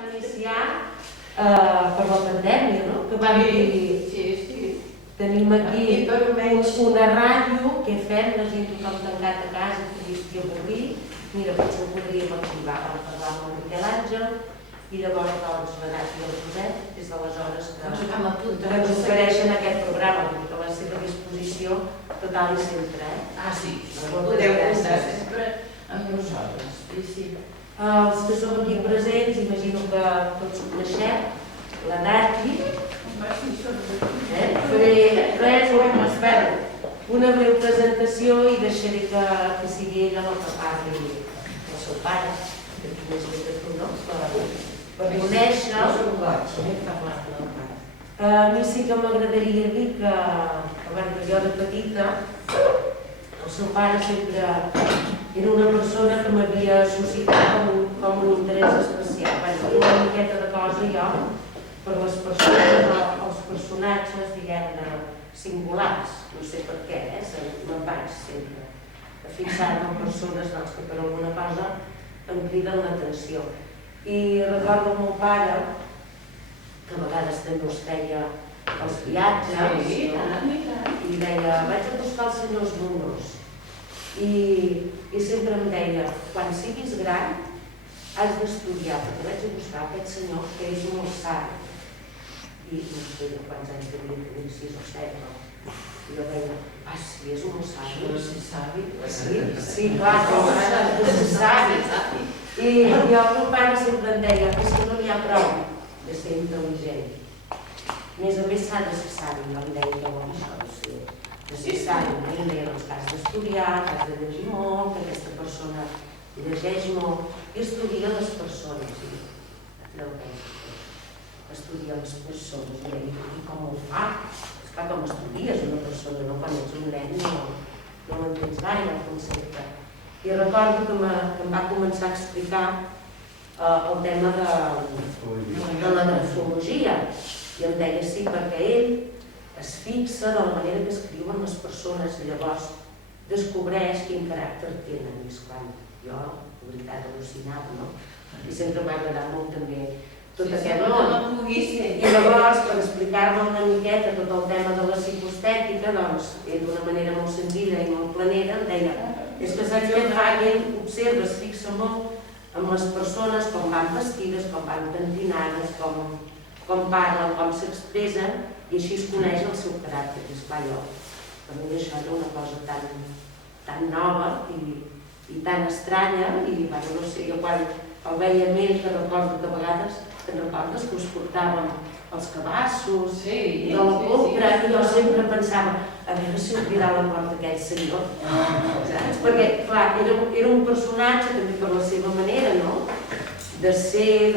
vam iniciar per la pandèmia, no? Que vam dir, tenim aquí una ràdio, què fem, la gent tothom tancat a casa, que estigui avorrit, mira, potser ho podríem activar, vam parlar amb el Miquel Àngel, i llavors la Nat i el Josep, des d'aleshores que ens ofereixen aquest programa, que a la seva disposició total i sempre. Ah, sí, podeu comptar sempre amb nosaltres. Els que som aquí presents, imagino que tots ho coneixem, la Nati. Faré una breu presentació i deixaré que sigui ella la que parli del seu pare, que aquí més bé que tu, no? Per conèixer. A mi sí que m'agradaria dir que jo de petita, el seu pare sempre era una persona que m'havia suscitat com un interès especial. Vaig dir una miqueta de cosa jo per les persones, els personatges, diguem-ne, singulars. No sé per què, me'n vaig sempre a fixar-me en persones que per alguna cosa em criden l'atenció. I recordo el meu pare, que a vegades també us feia els viatges, i deia, vaig a buscar els senyors Muñoz. I sempre em deia, quan siguis gran has d'estudiar, perquè vaig a buscar aquest senyor que és molt savi. I no sé de quants anys tenia, 6 o 7, no? I jo deia, sí, és molt savi. Sí, clar, és savi. I el meu pare sempre em deia, és que no n'hi ha prou de ser intel·ligent. A més s'ha de ser savi, no em deia que això de ser savi. Em deia que has d'estudiar, que has de llegir molt, que aquesta persona llegeix molt i estudia les persones. Estudia les persones. I com ho fa? Esclar, com estudies una persona, no? Quan ets un nen no l'entens gaire el concepte. I recordo que em va començar a explicar el tema de la grafologia. I em deia sí, perquè ell es fixa de la manera que escriuen les persones i llavors descobreix quin caràcter tenen. I esclar, jo, de veritat, al·lucinava, no? I sempre m'ha agradat molt també tot aquest món. I llavors, per explicar-me una miqueta tot el tema de la psicostètica, doncs, d'una manera molt senzilla i molt planera, em deia, és que saps què fa? Ell observa, es fixa molt en les persones, com van vestides, com van pentinades, com parlen, com s'expressen, i així es coneix el seu caràcter. I esclar, jo, per mi això era una cosa tan nova i tan estranya, i no sé, jo quan el veia més, que recordo que a vegades te'n recordes que us portàvem els cabassos de la compra, i jo sempre pensava, a veure si obrirà la porta aquell senyor. Perquè, clar, era un personatge també per la seva manera, no? De ser,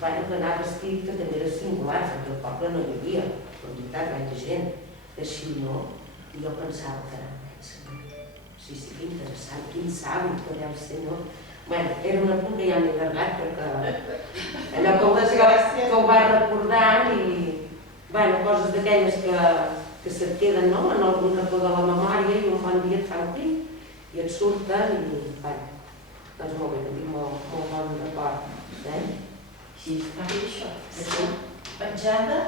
d'anar vestit, que també era singular, perquè al poble no hi havia, en veritat, gaire gent, així, no? I jo pensava, caram, aquest senyor, sí, que interessant, quin savi que deu ser, no? Era un apunt que ja m'he carregat, perquè allò que ho va recordant i coses d'aquelles que se't queden en algun racó de la memòria i un bon dia et fan clic i et surten i doncs molt bé, que tinc molt bon record. Sí, està bé això. Petjada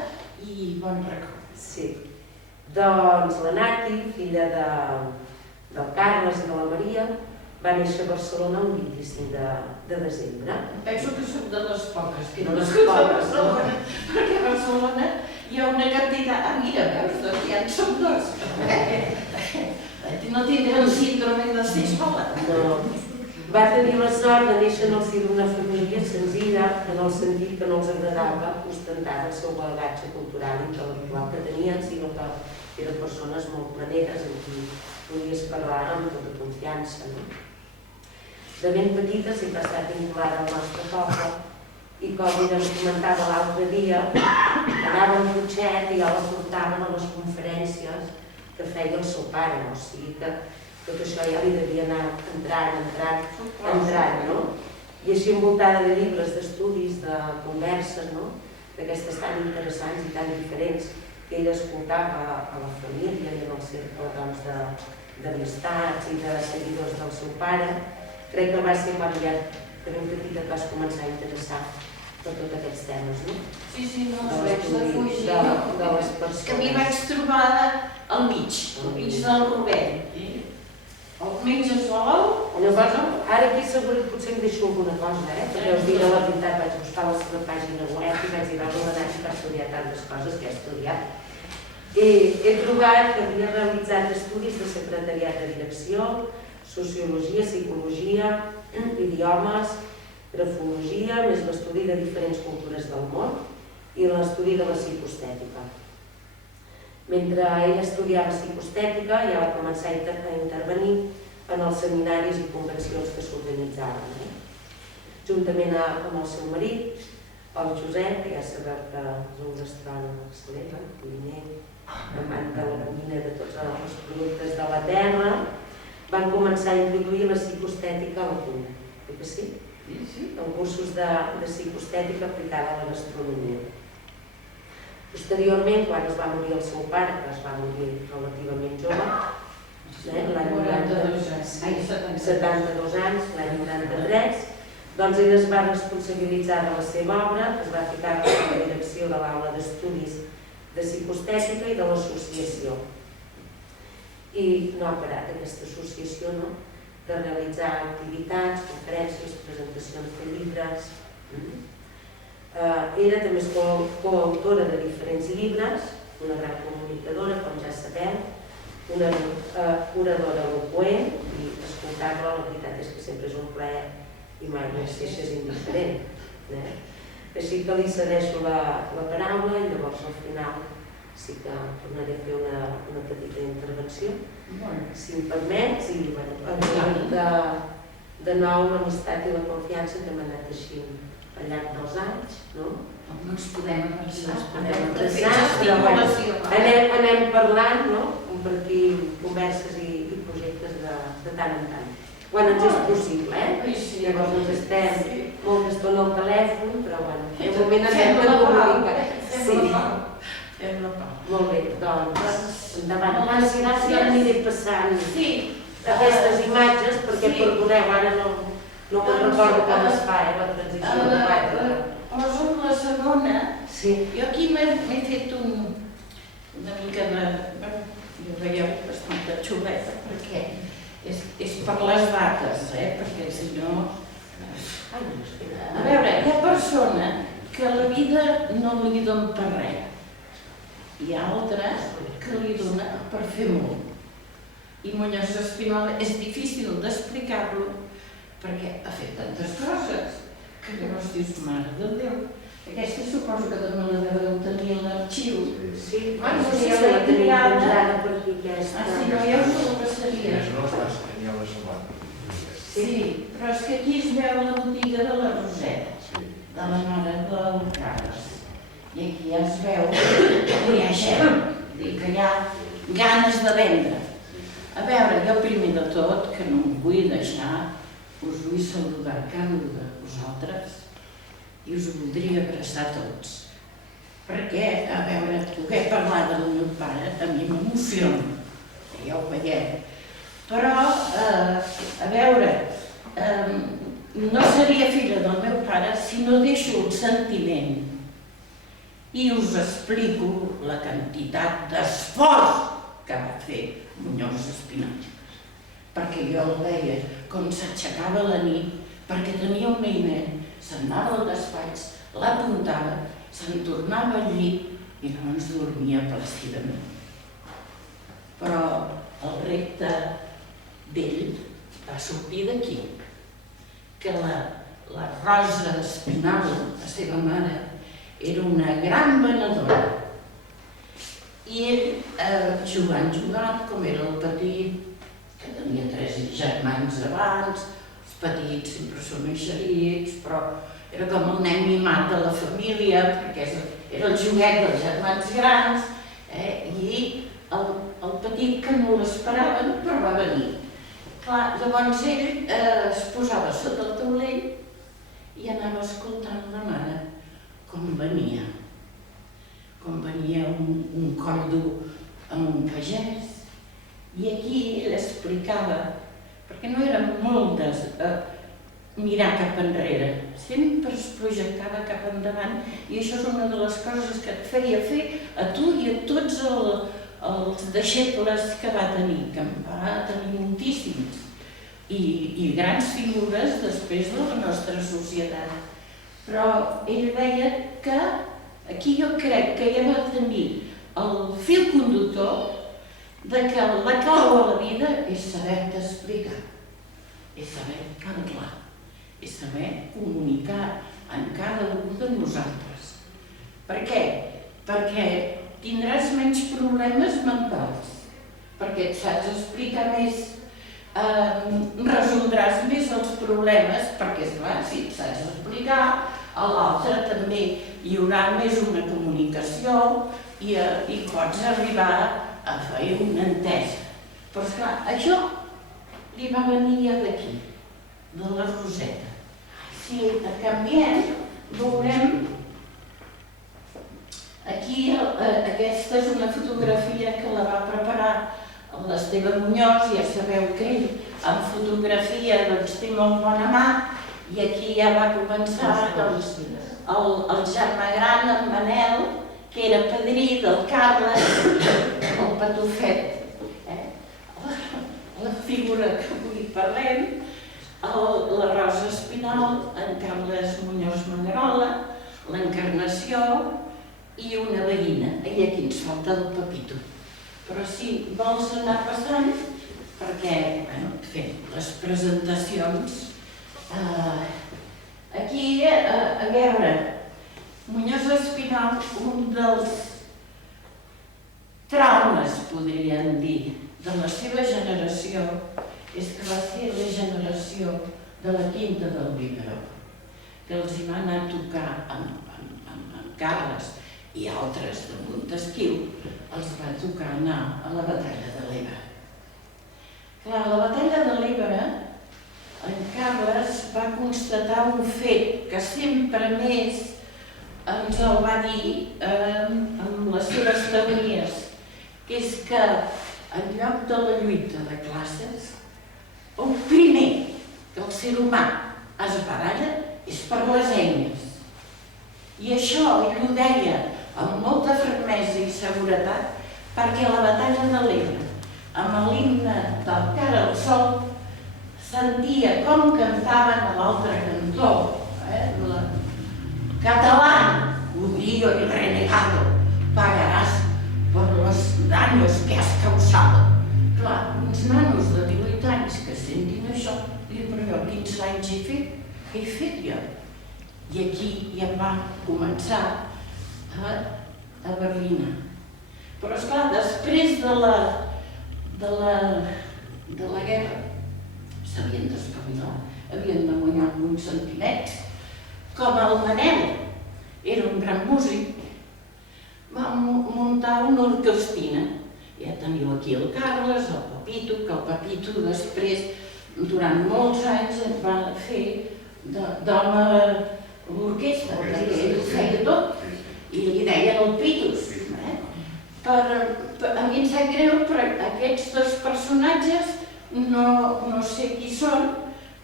i bon record. Sí. Doncs la Nati, filla del Carles i de la Maria, va néixer a Barcelona el 25 de desembre. Penso que soc de les poques que he nascut a Barcelona, perquè a Barcelona hi ha una quantitat... mira, veus, doncs ja en som dos. No tindré el síndrome de ser sola. No. Va tenir la sort de néixer en el si d'una família senzilla, en el sentit que no els agradava ostentar el seu bagatge cultural i intel·lectual que tenien, sinó que eren persones molt planeres amb qui podies parlar amb tota confiança. De ben petita sempre ha estat vinculada al nostre poble i com ella em comentava l'altre dia, anava en cotxet i jo la portava a les conferències que feia el seu pare, o sigui que tot això ja li devia anar entrant, no? I així envoltada de llibres, d'estudis, de converses, no? D'aquestes tan interessants i tan diferents que ella escoltava a la família i en el cercle d'amistats i de seguidors del seu pare. Crec que va ser quan ja de ben petita que vas començar a interessar de tots aquests temes, no? Sí, no els veig de fugir. De les persones. Que m'hi vaig trobar al mig del rovell. Almenys es vol. Llavors, ara aquí segur que potser em deixo alguna cosa, perquè us diré la veritat, vaig buscar la seva pàgina web i vaig dir, veure l'edat que va estudiar tantes coses que he estudiat. He trobat que havia realitzat estudis de secretariat de direcció, sociologia, psicologia, idiomes, grafologia, més l'estudi de diferents cultures del món i l'estudi de la psicoestètica. Mentre ell estudiava psicoestètica, ja va començar a intervenir en els seminaris i convencions que s'organitzaven. Juntament amb el seu marit, el Josep, que ja sabeu que és un gastrònom excel·lent, cuiner, amant de la mina de tots els productes de la terra, van començar a introduir la psicoestètica a la cuina. Oi que sí? En cursos de psicoestètica aplicada a la gastronomia. Posteriorment, quan es va morir el seu pare, que es va morir relativament jove, l'any 72 anys, l'any 93, doncs ell es va responsabilitzar de la seva obra, es va ficar a la direcció de l'aula d'estudis de psicoestètica i de l'associació. I no ha parat aquesta associació de realitzar activitats, conferències, presentacions de llibres. Ella també és coautora de diferents llibres, una gran comunicadora, com ja sabeu, una oradora eloqüent, i escoltar-la, la veritat és que sempre és un plaer i mai no es deixes indiferent. Així que li cedeixo la paraula i llavors al final sí que tornaré a fer una petita intervenció, si em permets, i de nou l'amistat i la confiança que m'ha anat així al llarg dels anys, no? No ens podem avançar, anem parlant, no? Compartir converses i projectes de tant en tant. Quan ens és possible, Llavors ens estem molta estona al telèfon, però de moment anem per comunicar. Molt bé, doncs, endavant. Gràcies, ja aniré passant aquestes imatges, perquè perdoneu, ara no me'n recordo com es fa, la transició de l'altra. Poso la segona. Jo aquí m'he fet una mica de... Ja veieu, bastanta xuleta, perquè és per les dates, perquè si no... A veure, hi ha persona que la vida no li dona per res. Hi ha altres que li dona per fer molt. I Muñoz Espinola és difícil d'explicar-lo perquè ha fet tantes coses que llavors dius, mare de Déu. Aquesta suposo que també la deveu tenir a l'arxiu. Sí, no sé si la tenim penjada per aquí aquesta. Si no, ja us ho passaria. No estàs, tenia la setmana. Sí, però és que aquí es veu la botiga de la Roseta, de la mare del Carles. I aquí ja es veu que hi ha gent, que hi ha ganes de vendre. A veure, jo primer de tot, que no em vull deixar, us vull saludar cada un de vosaltres i us voldria abraçar a tots. Perquè, a veure, poder parlar del meu pare a mi m'emociona, ja ho veieu. Però, a veure, no seria filla del meu pare si no deixo el sentiment i us explico la quantitat d'esforç que va fer Muñoz Espinola. Perquè jo el veia com s'aixecava la nit, perquè tenia una eina, se'n anava al despatx, l'apuntava, se'n tornava al llit i llavors dormia plàcidament. Però el repte d'ell va sortir d'aquí, que la Rosa Espinola, la seva mare, era una gran venedora. I ell, jugant, com era el petit, que tenia 3 germans abans, els petits sempre són eixerits, però era com el nen mimat de la família, perquè era el joguet dels germans grans, i el petit que no l'esperaven, però va venir. Clar, llavors ell es posava sota el taulell i anava escoltant la mare com venia. Com venia un cordo amb un pagès. I aquí ell explicava, perquè no eren moltes, mirar cap enrere, sempre es projectava cap endavant i això és una de les coses que et feia fer a tu i a tots els deixebles que va tenir, que en va tenir moltíssims i grans figures després de la nostra societat. Però ell deia que aquí jo crec que ella va tenir el fil conductor de que la clau a la vida és saber-te explicar, és saber parlar, és saber comunicar en cada un de nosaltres. Per què? Perquè tindràs menys problemes mentals, perquè et saps explicar més, resoldràs més els problemes, perquè esclar, si et saps explicar, a l'altre també hi haurà més una comunicació i pots arribar a fer una entesa. Però esclar, això li va venir ja d'aquí, de la Roseta. Si canviem, veurem aquí, aquesta és una fotografia que la va preparar l'Esteve Muñoz, ja sabeu que ell en fotografia té molt bona mà i aquí ja va començar el germà gran, en Manel, que era padrí del Carles, el Patufet, la figura que avui parlem, la Rosa Espinal, en Carles Muñoz Mangarola, l'Encarnació i una veïna. I aquí ens falta el Pepito. Però si vols anar passant, perquè fem les presentacions, aquí, a veure, Muñoz Espinal, un dels traumes, podríem dir, de la seva generació, és que va ser la generació de la Quinta del Líbero, que els hi va anar a tocar amb Carles i altres de Montesquiu, els va tocar anar a la batalla de l'Ebre. Clar, a la batalla de l'Ebre, en Carles va constatar un fet que sempre més ens el va dir amb les seves teories, que és que en lloc de la lluita de classes, el primer que el ser humà es baralla és per les eines. I això ell ho deia amb molta fermesa i seguretat perquè a la batalla de l'Ebre, amb l'himne del Cara al Sol, sentia com cantaven a l'altre cantó, catalán, judío y renegado, pagarás por los daños que has causado. Clar, uns nanos de 18 anys que sentin això, diuen, però jo quins anys he fet? Què he fet jo? I aquí ja va començar a Berlina. Però esclar, després de la guerra s'havien d'espavilar, havien de guanyar uns centimets. Com el Manel era un gran músic, va muntar una orquestina. Ja teniu aquí el Carles, el Pepito, que el Pepito després, durant molts anys, es va fer d'home l'orquestra, perquè ell ho feia tot, i li deien el Pitus. A mi em sap greu, però aquests dos personatges no sé qui són,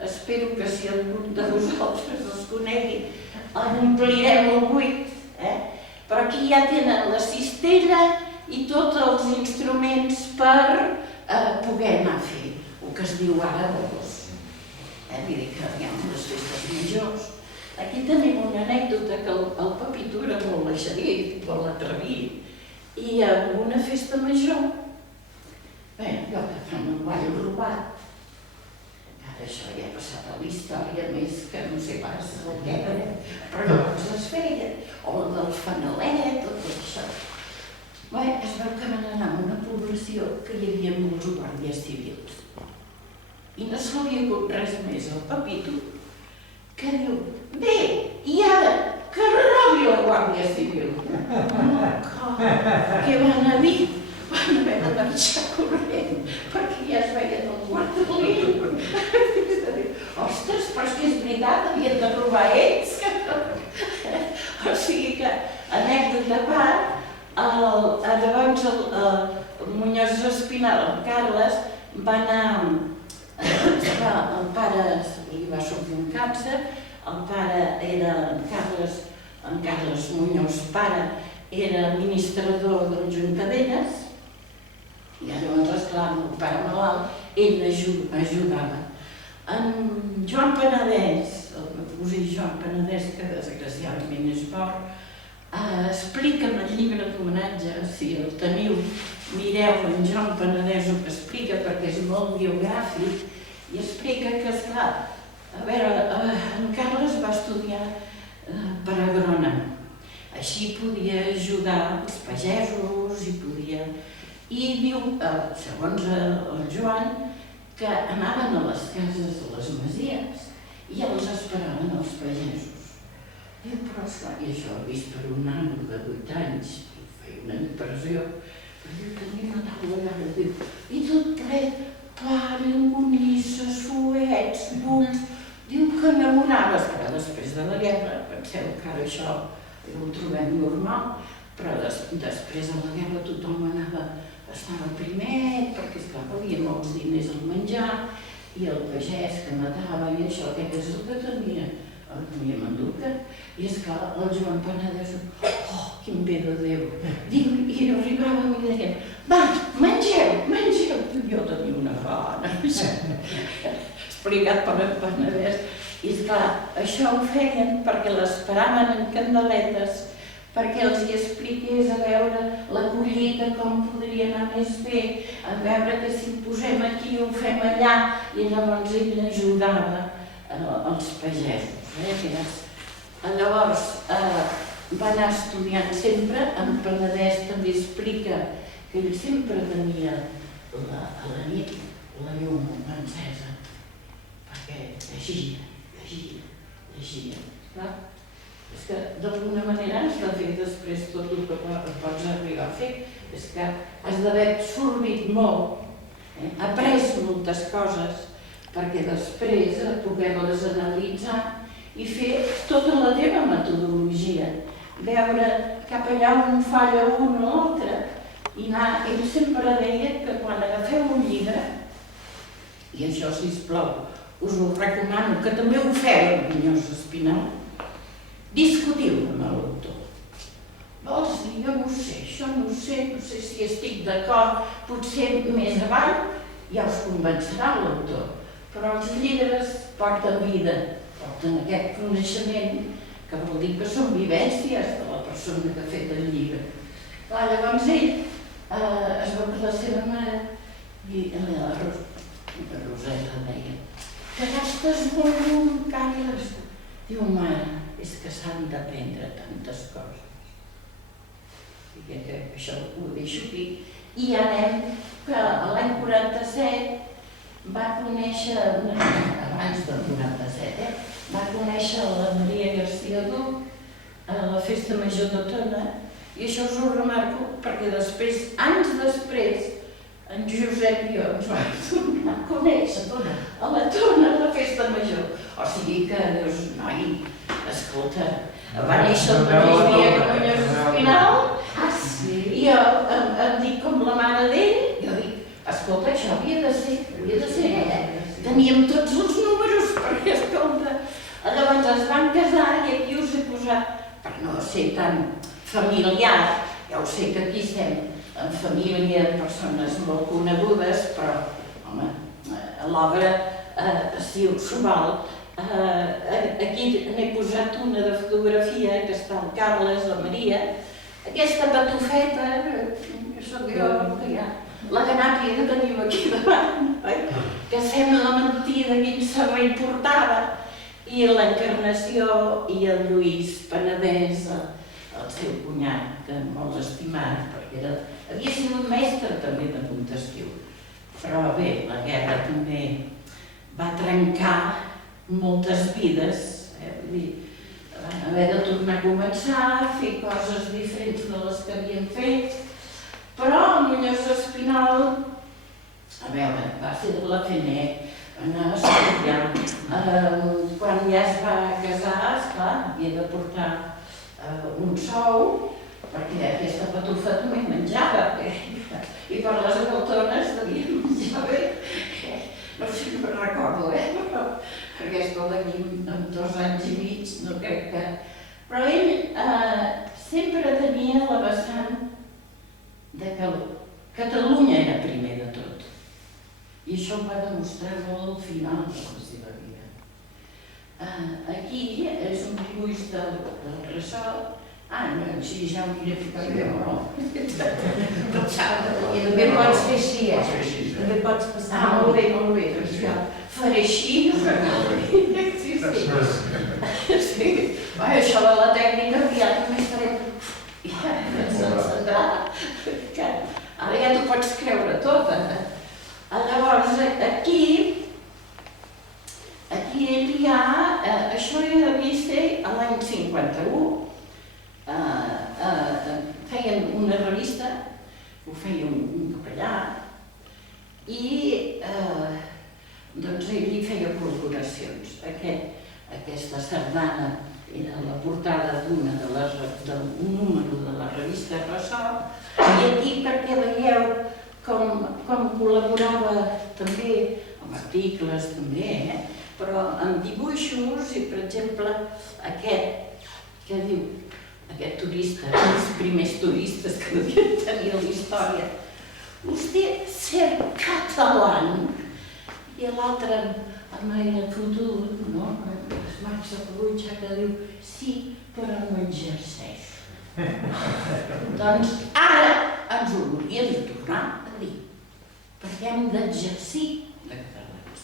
espero que si algun de vosaltres els conegui, en omplirem el buit, però aquí ja tenen la cistella i tots els instruments per poder anar a fer el que es diu ara bolos. Vull dir que hi ha unes festes majors. Aquí tenim una anècdota que el Pepito era molt eixerit, molt atrevit, i en una festa major, jo que fan un ball robat, ara això ja ha passat a la història més que no sé pas el que era, però llavors es feia, o el del fanalet, o tot això. Es veu que van anar a una població que hi havia molts guàrdies civils i no se li ha hagut res més al Pepito que diu, bé, i ara que renovi la Guàrdia Civil. Què van a dir? Van haver de marxar corrent perquè ja es veien el quartel. Ostres, però és que és veritat, havien de robar ells. O sigui que, anècdota a part, llavors el Muñoz Espinal, el Carles, va anar esclar, el pare li va sortir un càncer, el pare era en Carles Muñoz, pare, era administrador del Juncadenes, i llavors, esclar, el pare malalt, ell ajudava. En Joan Penedès, el meu cosí Joan Penedès, que desgraciadament és mort, explica en el llibre d'homenatge, si el teniu, mireu en Joan Penedès el que explica, perquè és molt biogràfic, i explica que, esclar, a veure, en Carles va estudiar per agrònom, així podia ajudar els pagesos i podia... I diu, segons el Joan, que anaven a les cases de les masies i els esperaven els pagesos. Diu, però esclar, i això vist per un nano de 8 anys, feia una impressió, però diu, tenia una taula llarga, diu, i tot ple, pa, llonganisses, fuets, bulls, diu que enamoraves, però després de la guerra, penseu que ara això ho trobem normal, però després de la guerra tothom estava primer, perquè esclar, hi havia molts diners al menjar, i el pagès que matava i això, aquest és el que tenia manduca, i esclar, el Joan Penedès, oh, quin bé de Déu, diu, i arribàvem i dèiem, va, mengeu, i jo tenia una gana, explicat per en Penedès, i esclar, això ho feien perquè l'esperaven en candeletes, perquè els hi expliqués a veure la collita com podria anar més bé, a veure que si ho posem aquí ho fem allà, i llavors ell ajudava els pagesos. Llavors va anar estudiant sempre, en Penedès també explica que ell sempre tenia a la nit la llum encesa, perquè llegia. És que d'alguna manera has de fer després tot el que pots arribar a fer. És que has d'haver absorbit molt, après moltes coses, perquè després puguem-les analitzar i fer tota la teva metodologia. Veure cap allà on falla un o l'altre. I ell sempre deia que quan agafeu un llibre, i això, sisplau, us ho recomano, que també ho feu, Muñoz Espinal, discutiu amb l'autor. Vols dir, jo no ho sé, això no ho sé, no sé si estic d'acord, potser més avall ja us convencerà l'autor, però els llibres porten vida, porten aquest coneixement, que vol dir que són vivències de la persona que ha fet el llibre. Llavors ell es veu que la seva mare, i la Roseta deia, que gastes molt llum, Carles. Diu, mare, és que s'han d'aprendre tantes coses. I que això ho deixo aquí. I anem que l'any 47 va conèixer, abans del 47, va conèixer la Maria García Duc a la Festa Major de Tona, i això us ho remarco perquè després, anys després, en Josep i jo ens vam tornar a conèixer a la Tona, a la Festa Major. O sigui que dius, noi, escolta, va néixer el mateix dia que Muñoz Espinal, i jo em dic com la mare d'ell, jo dic, escolta, això havia de ser, teníem tots els números, perquè, escolta, llavors es van casar i aquí us he posat, per no ser tan familiar, ja ho sé que aquí estem en família, persones molt conegudes, però, home, l'obra, si us val, aquí n'he posat una de fotografia, que està el Carles, la Maria, aquesta patufeta, soc jo, la ganàpia que tenim aquí davant, que sembla mentida quin servei portava, i l'Encarnació i el Lluís Penedès, el seu cunyat, que molt estimat, perquè havia sigut mestre també de Montesquieu. Però bé, la guerra també va trencar moltes vides, vull dir, van haver de tornar a començar, a fer coses diferents de les que havien fet, però el Muñoz Espinal, a veure, va ser de la FENEC, anar a estudiar, quan ja es va casar, esclar, havia de portar un sou, perquè aquesta patufa també menjava, i per les autones devia menjar bé. No si no me'n recordo, perquè escolta aquí amb 2 anys i mig, no crec que... Però ell sempre tenia la vessant de que Catalunya era primer de tot. I això ho va demostrar al final de la seva vida. Aquí és un dibuix del ressò. No, sí, ja ho aniré ficant jo, no? I també pots fer així, Pots fer així, També pots passar. Molt bé, doncs ja faré així, no m'agrada. Sí. Això de la tècnica, ja només farem... Ja, s'encendrà. Ara ja t'ho pots creure tot. Llavors, aquí ell ja... Això ja devia ser l'any 51. Feien una revista, ho feia un capellà, i doncs ell hi feia col·laboracions. Aquesta sardana era la portada d'un número de la revista Ressò, i aquí perquè veieu com col·laborava també amb articles també, però amb dibuixos i per exemple aquest que diu aquest turista, els primers turistes que devien tenir a la història. Usted ser catalán. I l'altre amb aire fotut, no? Les mans a peluixa que diu sí, però no exerceix. Doncs ara ens ho hauríem de tornar a dir, perquè hem d'exercir de catalans.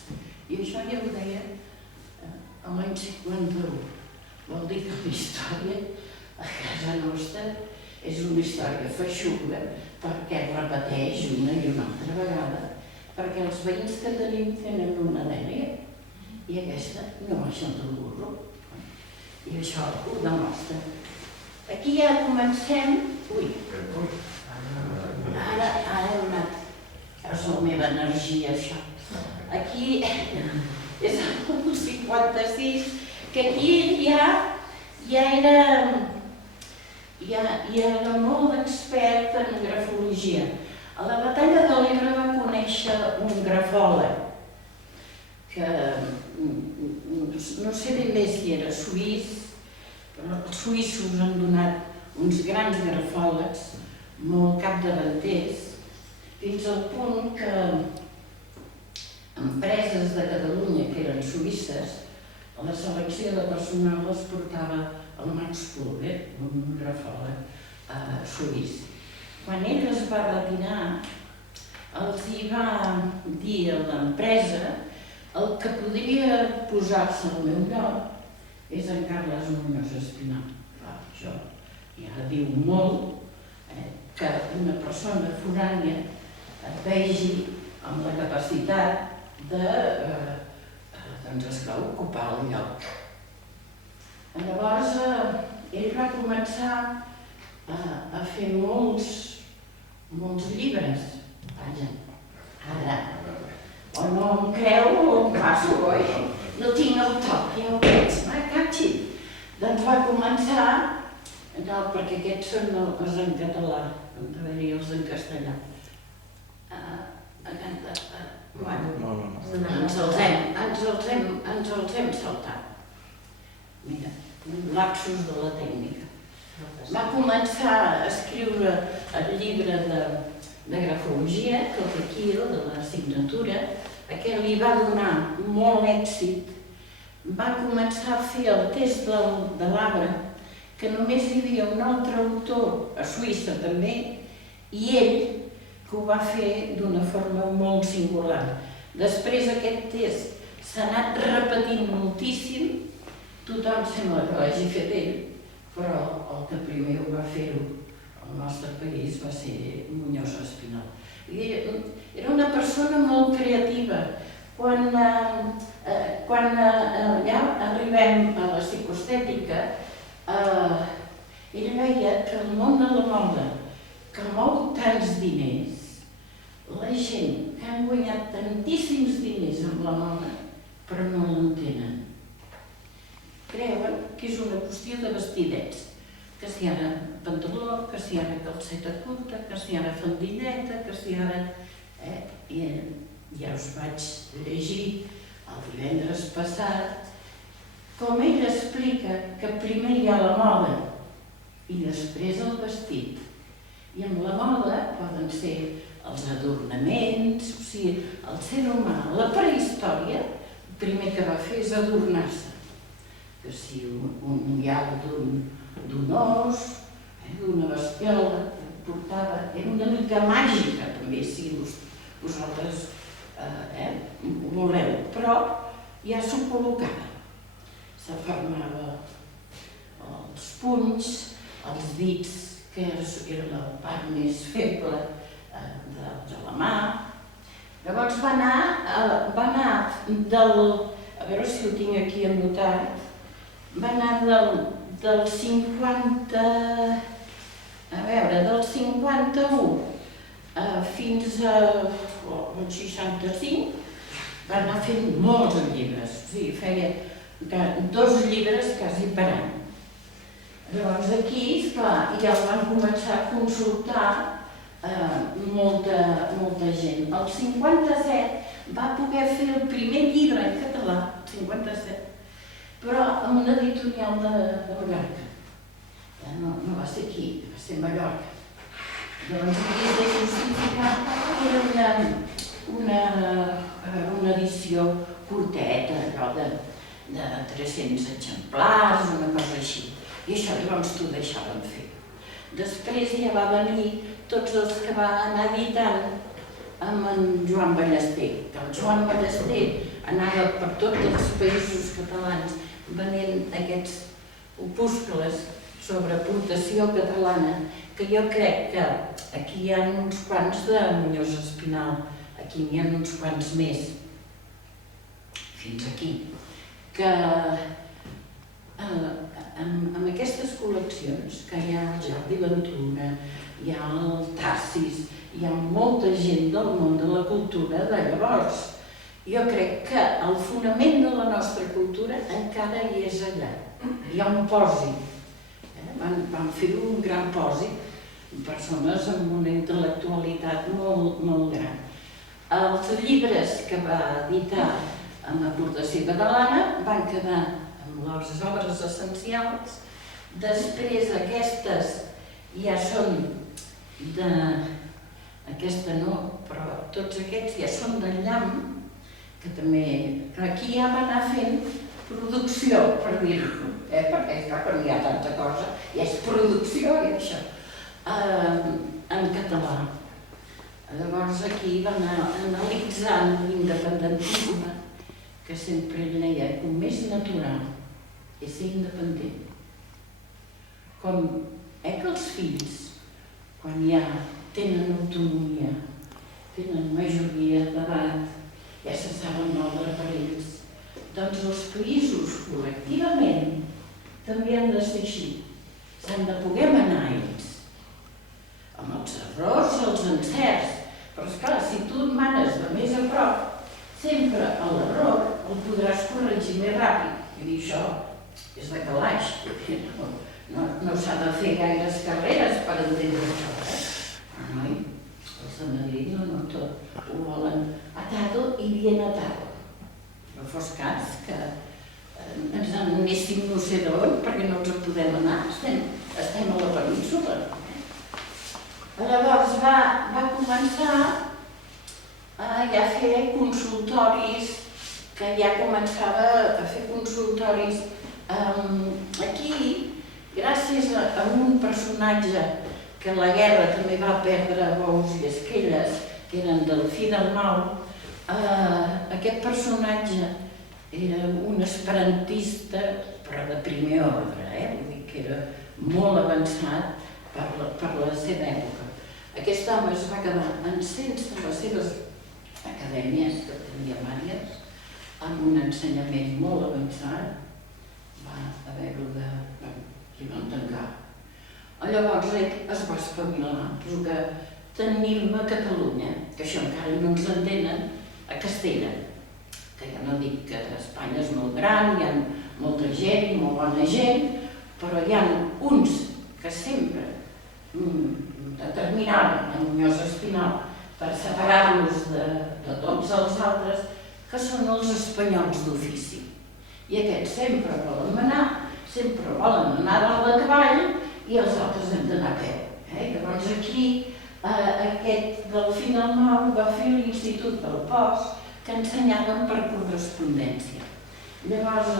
I això ja ho deia l'any 51. Vol dir que la història a casa nostra és una història feixuga perquè es repeteix una i una altra vegada, perquè els veïns que tenim tenen una dèlia i aquesta no baixen del burro. I això ho demostra. Aquí ja comencem... Ui! Ara hem anat... És la meva energia, això. Aquí és el 56, que aquí ja era molt expert en grafologia. A la batalla de l'Ebre va conèixer un grafòleg que no sé ben bé si era suís, però els suïssos han donat uns grans grafòlegs molt capdavanters, fins al punt que empreses de Catalunya que eren suïsses, a la selecció de personal les portava el Max Pulver, un grafòleg suís. Quan ell es va retirar, els hi va dir a l'empresa el que podria posar-se al meu lloc és en Carles Muñoz Espinal. Això ja diu molt que una persona forània et vegi amb la capacitat de ocupar el lloc. Llavors, ell va començar a fer molts llibres. Vaja, ara, o no em creu o em passo, oi? No tinc el toc, ja ho veig, m'acatxi. Doncs va començar, perquè aquests són els en català, han d'haver-hi els en castellà. Ens els hem saltat. Mira, un lapsus de la tècnica. Va començar a escriure el llibre de grafologia, que el té aquí, de la signatura, que li va donar molt èxit. Va començar a fer el test de l'arbre, que només hi havia un altre autor, a Suïssa també, i ell, que ho va fer d'una forma molt singular. Després aquest test s'ha anat repetint moltíssim, tothom sembla que l'hagi fet ell, però el que primer ho va fer-ho al nostre país va ser Muñoz Espinal. Era una persona molt creativa. Quan ja arribem a la psicoestètica, ell veia que el món de la moda, que mou tants diners, la gent que han guanyat tantíssims diners amb la moda, però no l'entenen. Creuen que és una qüestió de vestidets, que si ara pantaló, que si ara calceta curta, que si ara faldilleta, que si ara... I ja us vaig llegir el divendres passat, com ell explica que primer hi ha la moda i després el vestit. I amb la moda poden ser els adornaments, o sigui, el ser humà, la prehistòria, el primer que va fer és adornar-se. Que si un llau d'un os, d'una bestiola, portava, era una mica màgica també, si vosaltres ho voleu, però ja s'ho col·locava. S'afermava els punys, els dits, que era la part més feble de la mà. Llavors va anar a veure si ho tinc aquí anotat, va anar del 50, del 51 fins al 65, va anar fent molts llibres, o sigui, feia 2 llibres quasi per any. Llavors aquí, esclar, ja el van començar a consultar molta gent. El 57 va poder fer el primer llibre en català, el 57, però amb una editorial de Mallorca. No va ser aquí, va ser a Mallorca. Llavors aquí es de justificar que era una edició curteta, allò de 300 exemplars, una cosa així. I això llavors t'ho deixaven fer. Després ja va venir tots els que va anar editant amb en Joan Ballester, que el Joan Ballester anava per tots els països catalans venent aquests opuscles sobre aportació catalana, que jo crec que aquí hi ha uns quants de Muñoz Espinal, aquí n'hi ha uns quants més, fins aquí, que amb aquestes col·leccions, que hi ha el Jordi Ventura, hi ha el Tassis, hi ha molta gent del món de la cultura de llavors. Jo crec que el fonament de la nostra cultura encara hi és allà. Hi ha un pòsit. Van fer-ho un gran pòsit, persones amb una intel·lectualitat molt gran. Els llibres que va editar amb aportació catalana van quedar amb les obres essencials. Després aquestes ja són aquesta no, però tots aquests ja són del llamp, que també aquí ja va anar fent producció, per dir-ho, perquè quan hi ha tanta cosa, ja és producció i això, en català. Llavors aquí va anar analitzant l'independentisme, que sempre ell deia, com més natural és ser independent. Com que els fills, quan ja tenen autonomia, tenen majoria d'edat, ja se saben moure per ells, doncs els països col·lectivament també han de ser així. S'han de poder manar ells, amb els errors, els encerts, però esclar, si tu et manes de més a prop, sempre l'error el podràs corregir més ràpid. I dir, això és de calaix. No s'ha de fer gaires carreres per entendre això. Noi, els de Madrid no tot ho volen atado i bien atado. No fos cas que ens anéssim no sé d'on perquè no ens en podem anar, estem a la península. Llavors va començar a fer consultoris, que ja començava a fer consultoris aquí, gràcies a un personatge que a la guerra també va perdre bous i esquelles, que eren del fi del nou. Aquest personatge era un esperantista, però de primer ordre, vull dir que era molt avançat per la seva època. Aquest home es va quedar en cens de les seves acadèmies, que tenia diverses, amb un ensenyament molt avançat, va haver-ho de... i van tancar. Llavors ell es va espavilar, però que tenim a Catalunya, que això encara no ens entenen, a Castella, que ja no dic que Espanya és molt gran, hi ha molta gent, molt bona gent, però hi ha uns que sempre determinaven, en Muñoz Espinal, per separar-los de tots els altres, que són els espanyols d'ofici. I aquests sempre volen anar a dalt de cavall i els altres hem d'anar a peu. Llavors aquí, aquest Delfí del Nou va fer l'Institut del Post, que ensenyaven per correspondència. Llavors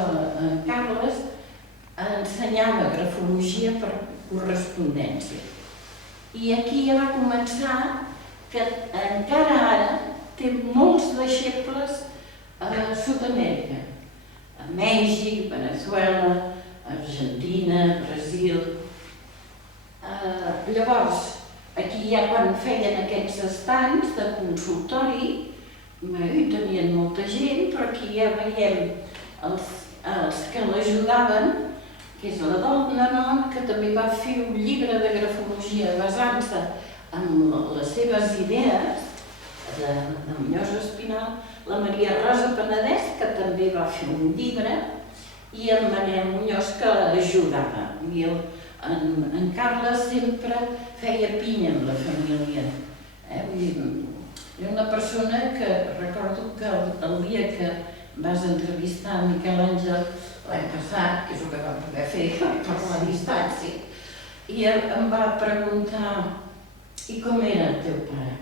en Carles ensenyava grafologia per correspondència. I aquí ja va començar que encara ara té molts deixebles a Sud-amèrica, a Mèxic, Venezuela, Argentina, Brasil. Llavors, aquí ja quan feien aquests estands de consultori, hi tenien molta gent, però aquí ja veiem els que l'ajudaven, que és la del Nanon, que també va fer un llibre de grafologia basant-se en les seves idees, de Muñoz Espinal, la Maria Rosa Penedès, que també va fer un llibre, i el Manel Muñoz, que l'ajudava. I en Carles sempre feia pinya amb la família. Era una persona que recordo que el dia que vas entrevistar a Miquel Àngel l'any passat, que és el que vam poder fer per la distància, i em va preguntar: i com era el teu pare?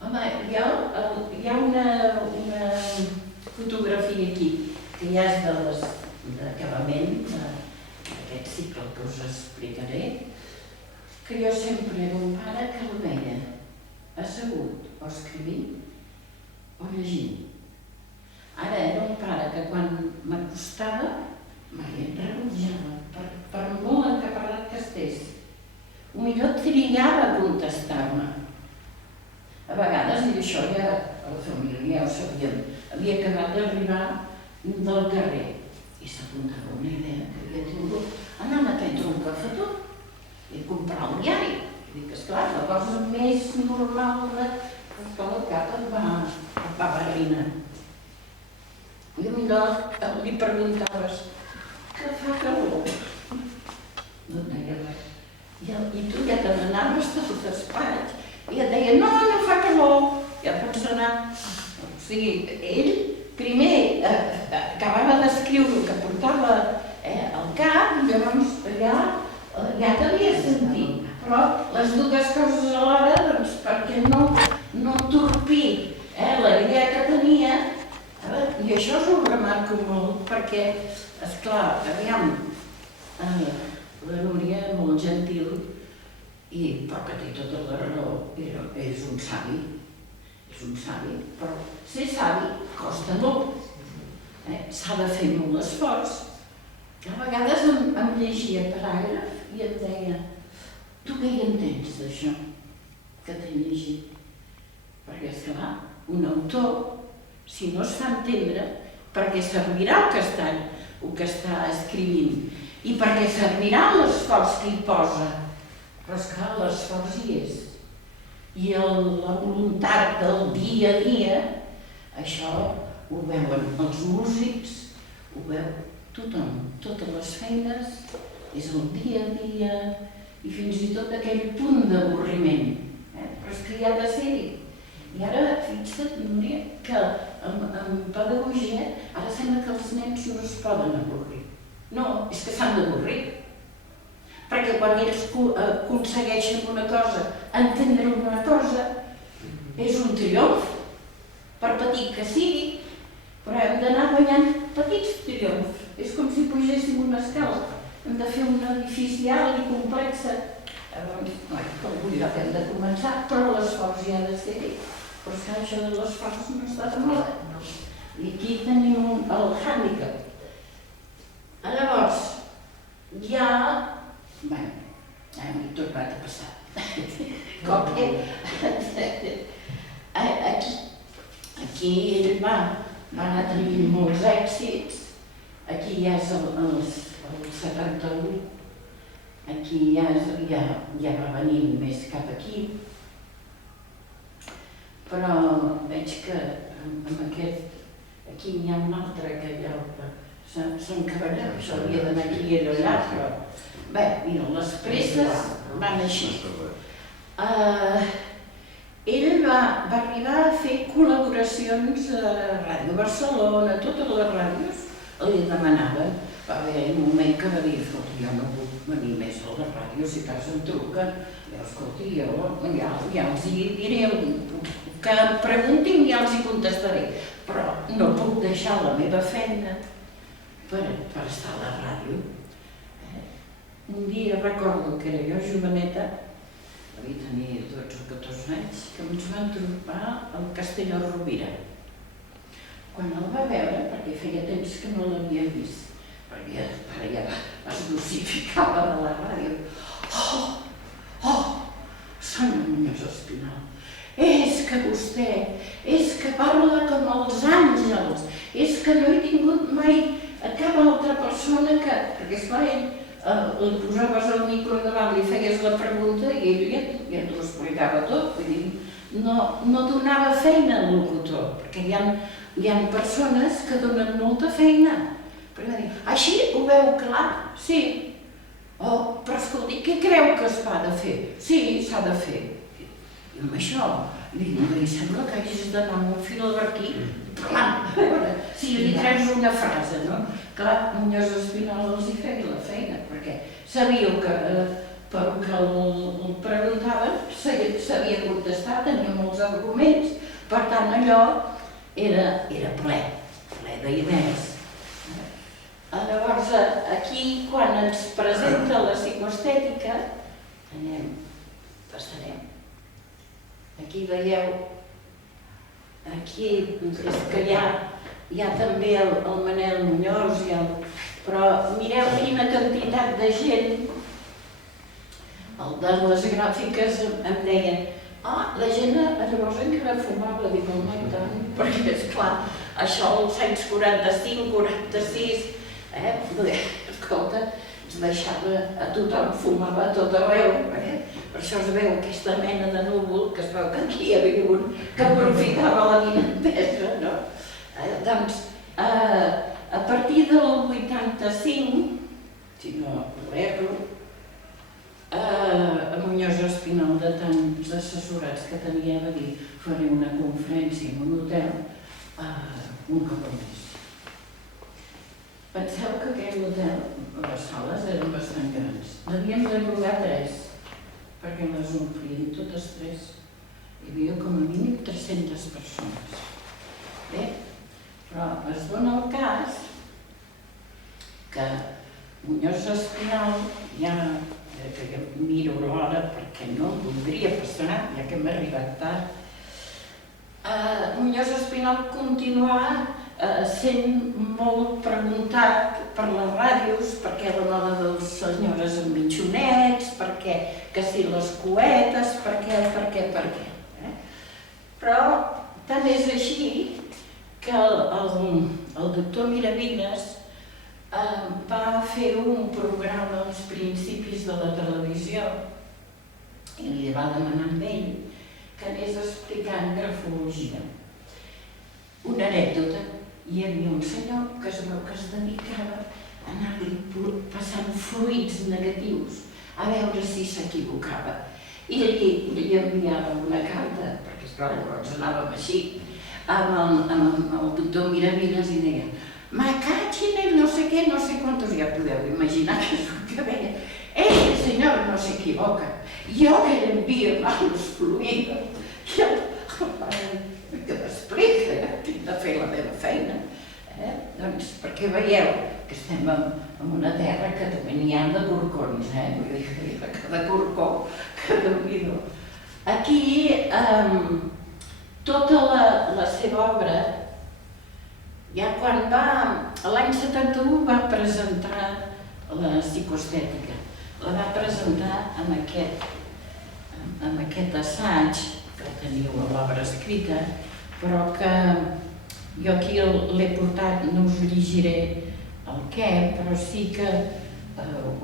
Home, hi ha una fotografia aquí, que ja és d'acabament d'aquest cicle que us explicaré, que jo sempre era un pare que el veia assegut o escrivint o llegint. Ara era un pare que quan m'acostava mai em rebutjava, per molt encaparrat que estés. Millor trigava a contestar-me. A vegades, i això ja a la família ja ho sabíem, havia acabat d'arribar del carrer i s'apuntava una idea que havia tingut, anant a prendre un cafetó i comprar el diari. I dic, esclar, la cosa més normal que el cap et va barrinar. I millor li preguntaves, que fa calor? No et deia res. I tu ja te n'anaves del despatx i et deia, no fa calor, ja pots anar. O sigui, ell primer acabava d'escriure el que portava al cap i llavors ja t'havia sentit. Però les dues coses alhora, doncs, perquè no entorpir la idea que tenia. I això us ho remarco molt perquè, esclar, aviam, la Núria és molt gentil, però que té tota la raó, és un savi, però ser savi costa molt, s'ha de fer molt esforç. A vegades em llegia paràgraf i em deia, tu què hi entens d'això que t'he llegit? Perquè, esclar, un autor, si no es fa entendre, perquè servirà el que està escrivint i perquè servirà l'esforç que hi posa. Però esclar, l'esforç hi és. I la voluntat del dia a dia, això ho veuen els músics, ho veu tothom, totes les feines, és el dia a dia i fins i tot aquell punt d'avorriment. Però és que hi ha de ser-hi. I ara, fixa't, Núria, que en pedagogia ara sembla que els nens no es poden avorrir. No, és que s'han d'avorrir. Perquè quan ells aconsegueixen una cosa, entendre una cosa, és un triomf, per petit que sigui, però hem d'anar guanyant petits triomfs. És com si pugéssim una escala. Hem de fer un edifici alt i complex. Avui ja hem de començar, però l'esforç ja ha de ser-hi. Però és que això de l'esforç no està de moda. I aquí tenim el hàndicap. Llavors, ja... Bé, m'he tornat a passar. Com que... Aquí ell va anar tenint molts èxits. Aquí ja és el 71. Aquí ja va venir més cap aquí. Però veig que amb aquest... Aquí n'hi ha un altre que ja s'encavallava, això havia d'anar aquí i allà, però... Bé, mira, les presses van així. ell va arribar a fer col·laboracions a Ràdio Barcelona, totes les ràdios li demanaven. Va haver un moment que va dir, escolta, jo no puc venir més a les ràdios, si cas em truquen, escolta, jo ja els hi diré que em preguntin i ja els hi contestaré, però no puc deixar la meva feina per estar a la ràdio. Un dia recordo que era jo joveneta, devia tenir 12 o 14 anys, que ens van trobar al Castelló Rovira. Quan el va veure, perquè feia temps que no l'havia vist, perquè ara ja es dosificava de la ràdio. Sonia Muñoz Espinal, és que vostè, és que parla com els àngels, és que no he tingut mai cap altra persona que... Perquè esclar, ell posaves el micro davant, li feies la pregunta i ell ja t'ho explicava tot. Vull dir, no donava feina al locutor, perquè hi ha persones que donen molta feina. Perquè va dir, així ho veu clar? Sí. Però escolti, què creu que es va de fer? Sí, s'ha de fer. I amb això, li sembla que hagis d'anar amb un fil aquí, parlant. Si li treus una frase, no? Clar, Muñoz Espinal els hi feia la feina, perquè sabíeu que pel que el preguntaven sabia contestar, tenia molts arguments, per tant allò era ple d'idees. Llavors, aquí, quan ens presenta la psicoestètica, passarem. Aquí veieu, aquí és que hi ha també el Manel Muñoz, però mireu quina quantitat de gent, el de les gràfiques em deien, la gent llavors encara fumava, dic, home, i tant, perquè esclar, això als anys 45, 46, escolta, ens deixava a tothom, fumava a tot arreu, per això es veu aquesta mena de núvol, que es veu que aquí hi havia un que aprofitava la vinentesa, no? Doncs, a partir del 85, si no erro, a Muñoz Espinal, de tants assessorats que tenia, va dir, faré una conferència en un hotel un cop al mes. Penseu que aquell hotel, les sales eren bastant grans. N'havíem de llogar 3, perquè les omplien totes 3. Hi havia com a mínim 300 persones. Bé, però es dona el cas que Muñoz Espinal, ja que jo miro l'hora perquè no em voldria passar, ja que m'ha arribat tard, Muñoz Espinal continuava sent molt preguntat per les ràdios, perquè la moda de les senyores amb mitjonets, perquè que si les cuetes, per què. Però tant és així que el doctor Miraviles va fer un programa als principis de la televisió i li va demanar a ell que anés explicant grafologia. Una anècdota. Hi havia un senyor que es veu que es dedicava a anar-li passant fluids negatius a veure si s'equivocava. I li enviava una carta, perquè esclar, llavors anàvem així, amb el doctor Miraviles i deia «Me caig en el no sé què, no sé quantos», ja podeu imaginar que és el que veia. «Ese senyor no s'equivoca, jo que le envio malos fluidos». I el que m'explica, tinc de fer la meva feina. Doncs perquè veieu que estem en una terra que també n'hi ha de corcons, vull dir que cada corcó, cada oïdor. Aquí, tota la seva obra, ja quan l'any 71 va presentar la psicoestètica, la va presentar amb aquest assaig, que teniu a l'obra escrita, però que jo aquí l'he portat, no us llegiré el què, però sí que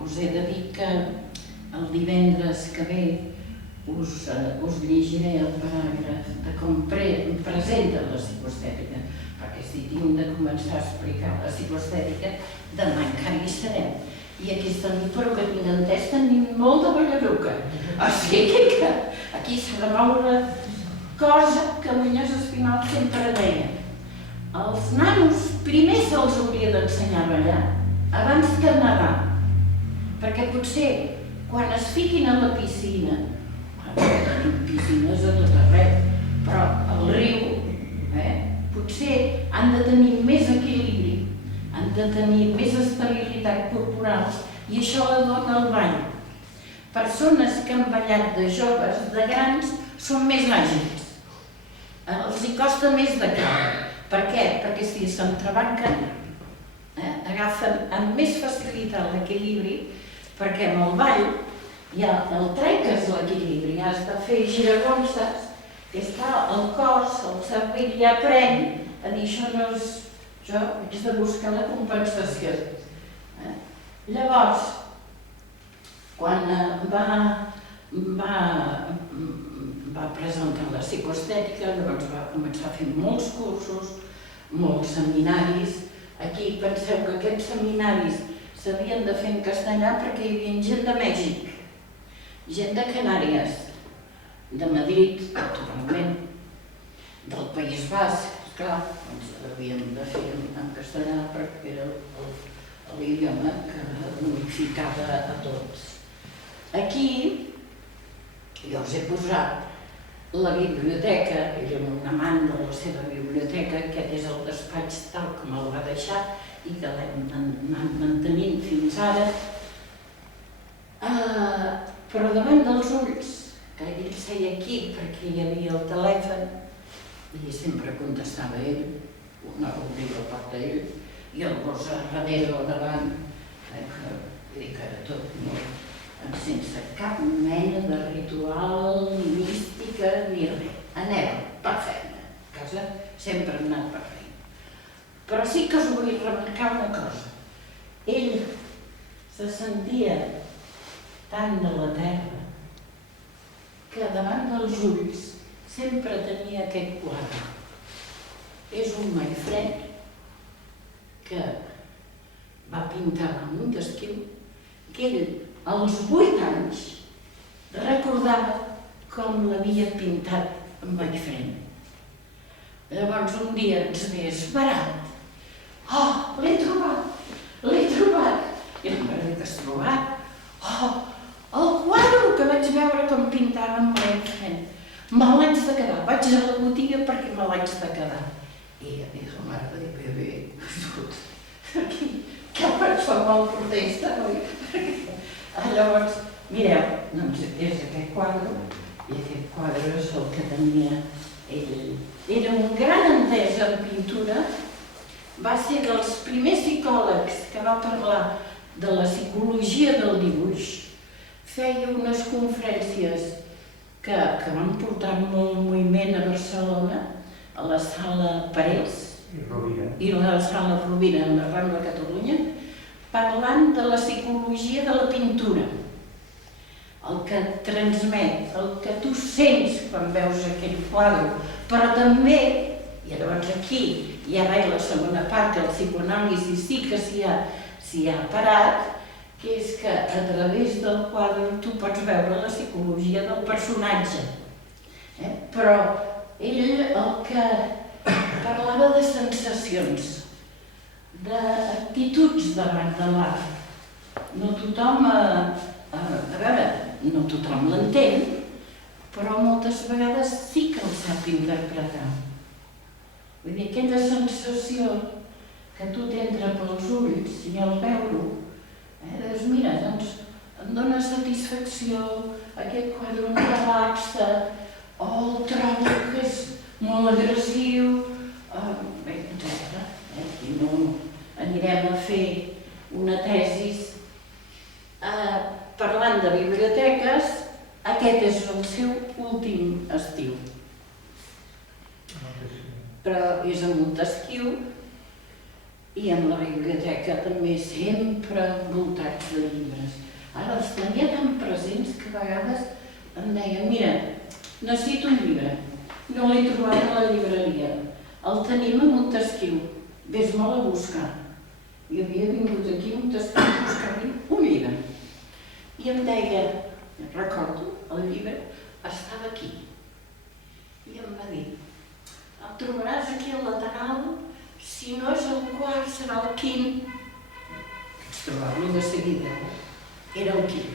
us he de dir que el divendres que ve us llegiré el paràgraf de com presenta la psicoestètica, perquè si hem de començar a explicar la psicoestètica, demà encara hi serem. I aquesta nit, però que tinc entès, tenim molt de ballaruca. O sigui que aquí s'ha de moure cosa que Muñoz Espinal sempre deia. Els nanos primer se'ls hauria d'ensenyar a ballar abans que a nedar, perquè potser quan es fiquin a la piscina, tenim piscines a tot arreu, però al riu, potser han de tenir més equilibri, han de tenir més estabilitat corporal i això la dona el ball. Persones que han ballat de joves, de grans, són més àgils. Els hi costa més de caure. Per què? Perquè si s'entrebanquen, agafen amb més facilitat l'equilibri, perquè amb el ball ja el trenques l'equilibri, has de fer giragonses, i està el cos, el cervell ja aprèn a dir això no és... Jo haig de buscar la compensació. Llavors, quan va presentar la psicoestètica, llavors va començar a fer molts cursos, molts seminaris. Aquí penseu que aquests seminaris s'havien de fer en castellà perquè hi havia gent de Mèxic, gent de Canàries, de Madrid, naturalment, del País Basc, clar, doncs havíem de fer en castellà perquè era l'idioma que unificava a tots. Aquí jo us he posat la biblioteca, era un amant de la seva biblioteca, aquest és el despatx tal com el va deixar i que l'hem anat mantenint fins ara. Però davant dels ulls, que ell seia aquí perquè hi havia el telèfon i sempre contestava ell, una obria la porta ell i el gos a darrere o davant, que era tot molt sense cap mena de ritual, ni mística, ni res. Aneu per feina. A casa sempre hem anat per feina. Però sí que us vull remarcar una cosa. Ell se sentia tant de la terra que davant dels ulls sempre tenia aquest quadre. És un Maifred que va pintar a Montesquieu, que ell als 8 anys recordava com l'havia pintat en Maifred. Llavors un dia ens ve esverat. Oh, l'he trobat! L'he trobat! I la mare que has trobat? Oh, el quadre que vaig veure com pintava en Maifred. Me l'haig de quedar. Vaig a la botiga perquè me l'haig de quedar. I la mare va dir, bé, escolta, que per això me'l protesta, oi? Llavors, mireu, doncs és aquest quadre, i aquest quadre és el que tenia ell. Era un gran entès en pintura, va ser dels primers psicòlegs que va parlar de la psicologia del dibuix. Feia unes conferències que van portar molt moviment a Barcelona, a la sala Parés i a la sala Rovira, a la Rambla de Catalunya, parlant de la psicologia de la pintura, el que et transmet, el que tu sents quan veus aquell quadre, però també, i llavors aquí ja veig la segona part, que el psicoanàlisi sí que s'hi ha parat, que és que a través del quadre tu pots veure la psicologia del personatge. Però ell el que parlava de sensacions, d'actituds davant de l'art. No tothom, a veure, no tothom l'entén, però moltes vegades sí que el sap interpretar. Vull dir, aquella sensació que tu t'entra pels ulls i al veure-ho, dius, mira, doncs em dona satisfacció, aquest quadre em relaxa, o el trobo que és molt agressiu, etc. I no anirem a fer una tesi parlant de biblioteques, aquest és el seu últim estiu. Però és a Montesquieu i en la biblioteca també sempre envoltats de llibres. Ara els tenia tan presents que a vegades em deia, mira, necessito un llibre, no l'he trobat a la llibreria, el tenim a Montesquieu, vés-me'l a buscar. I havia vingut aquí a Montesquieu a buscar-li un llibre. I em deia, recordo, el llibre estava aquí. i em va dir: el trobaràs aquí al lateral, si no és el quart serà el quint. Vaig trobar-lo de seguida, era el quint.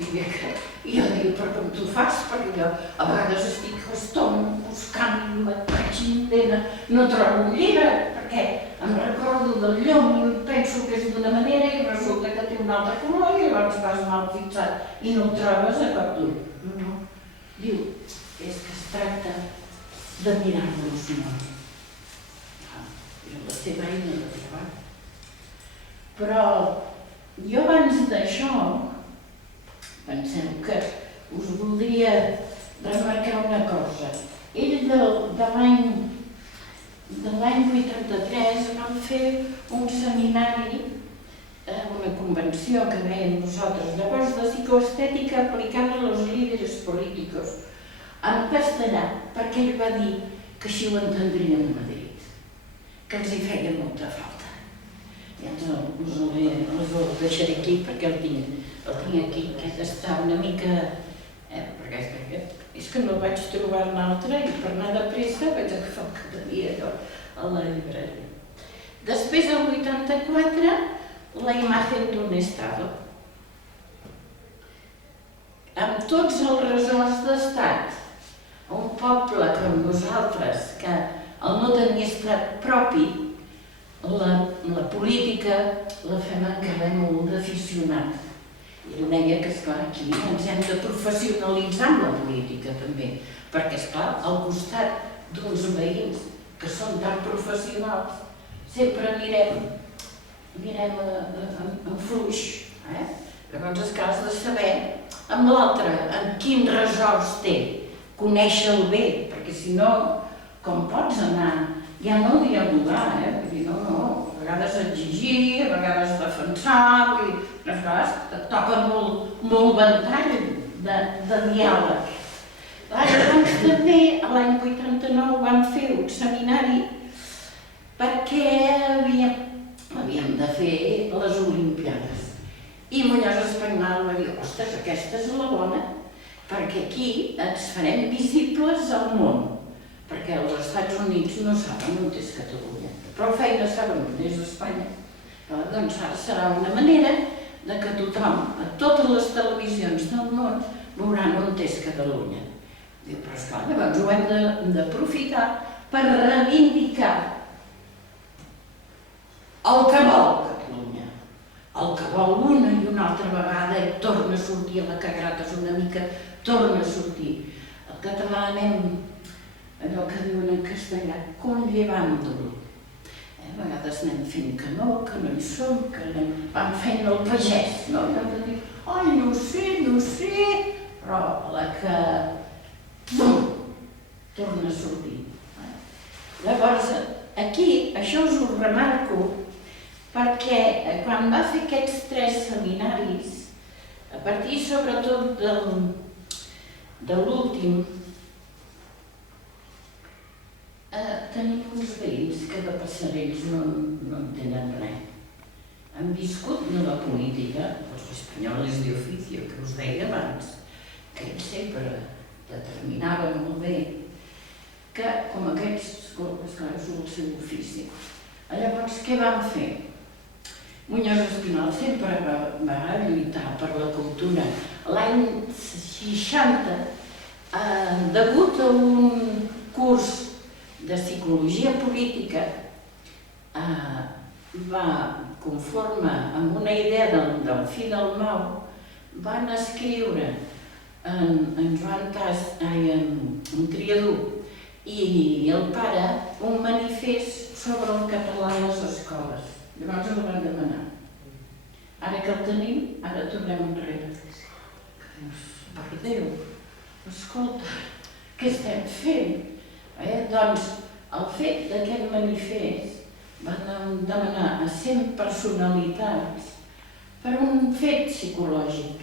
I jo dic, però com tu fas? Perquè jo a vegades estic buscant la pàgina, no trobo un llibre, perquè em recordo del llom i penso que és d'una manera i resulta que té un altre color i llavors vas mal fixat i no el trobes a cap d'ull. No. Diu, és que es tracta de mirar-nos molt. És la seva eina de treball. Però jo abans d'això, penseu que us voldria remarcar una cosa. Ell de l'any 83 vam fer un seminari, una convenció que veiem nosaltres, llavors de psicoestètica aplicada a los líderes políticos, en castellà, perquè ell va dir que així ho entendrien a Madrid, que els hi feia molta falta. Ja us ho deixaré aquí perquè el tinc aquí, que està una mica... perquè és que no vaig trobar un altre i per anar de pressa vaig agafar el que tenia allò a la llibreria. Després, el 84, la imagen d'un estado. Amb tots els ressorts d'estat, un poble com nosaltres, que al no tenir estat propi, la política la fem encara molt d'aficionat. I ell deia que, esclar, aquí ens hem de professionalitzar amb la política també, perquè, esclar, al costat d'uns veïns que són tan professionals, sempre anirem en fluix. Llavors, esclar, has de saber amb l'altre en quins ressorts té, conèixer-lo bé, perquè si no, com pots anar? Ja no dialogar, vull dir, no, a vegades exigir, a vegades defensar, vull dir, a vegades et toca molt ventall de diàleg. Llavors també, l'any 89 vam fer un seminari perquè havíem de fer les Olimpiades. I Muñoz Español va dir, ostres, aquesta és la bona, perquè aquí ens farem visibles al món. Perquè els Estats Units no saben on és Catalunya, però feina saben on és Espanya. Doncs ara serà una manera de que tothom, a totes les televisions del món, veuran on és Catalunya. Diu, però esclar, llavors ho hem d'aprofitar per reivindicar el que vol Catalunya, el que vol una i una altra vegada i torna a sortir a la que grates una mica, torna a sortir. El català anem allò que diuen en castellà, conllevant-lo. A vegades anem fent que no hi som, que vam fent el pagès, no? I hem de dir, ai, no ho sé, però a la que torna a sortir. Llavors, aquí, això us ho remarco, perquè quan va fer aquests 3 seminaris, a partir sobretot de l'últim, tenim uns veïns que de passarells no entenen res. Han viscut de la política, els espanyols d'oficio, que us deia abans, que ells sempre determinaven molt bé que, com aquests, esclar, és el seu ofici. Llavors, què van fer? Muñoz Espinal sempre va lluitar per la cultura. L'any 60, degut a un curs de psicologia política, va conforme amb una idea del fill del Mau, van escriure en Joan Triadú i el pare un manifest sobre el català a les escoles. Llavors el van demanar. Ara que el tenim, ara tornem enrere. Dius, per Déu, escolta, què estem fent? Doncs el fet d'aquest manifest van demanar a 100 personalitats per un fet psicològic,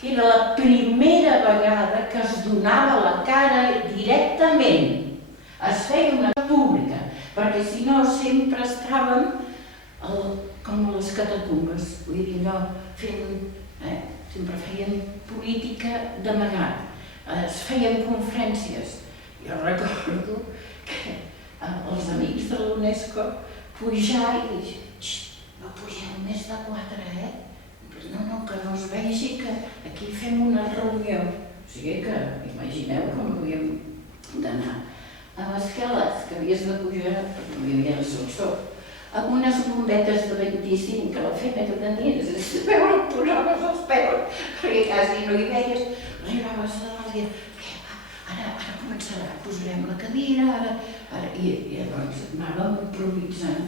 que era la primera vegada que es donava la cara directament, es feia una pública, perquè si no sempre estàvem com a les catacumbes, vull dir, no fent, sempre feien política d'amagat. es feien conferències. Jo recordo que els amics de l'UNESCO pujar i dir no pugeu més de 4, no, que no es vegi que aquí fem una reunió. O sigui que imagineu com havíem d'anar a l'escales, que havies de pujar, perquè no hi havia ascensor, amb unes bombetes de 25 que la feina que tenies és de veure, posaves els peus, perquè quasi no hi veies, arribaves a dalt i ara començarà, posarem la cadira, i llavors anàvem improvisant.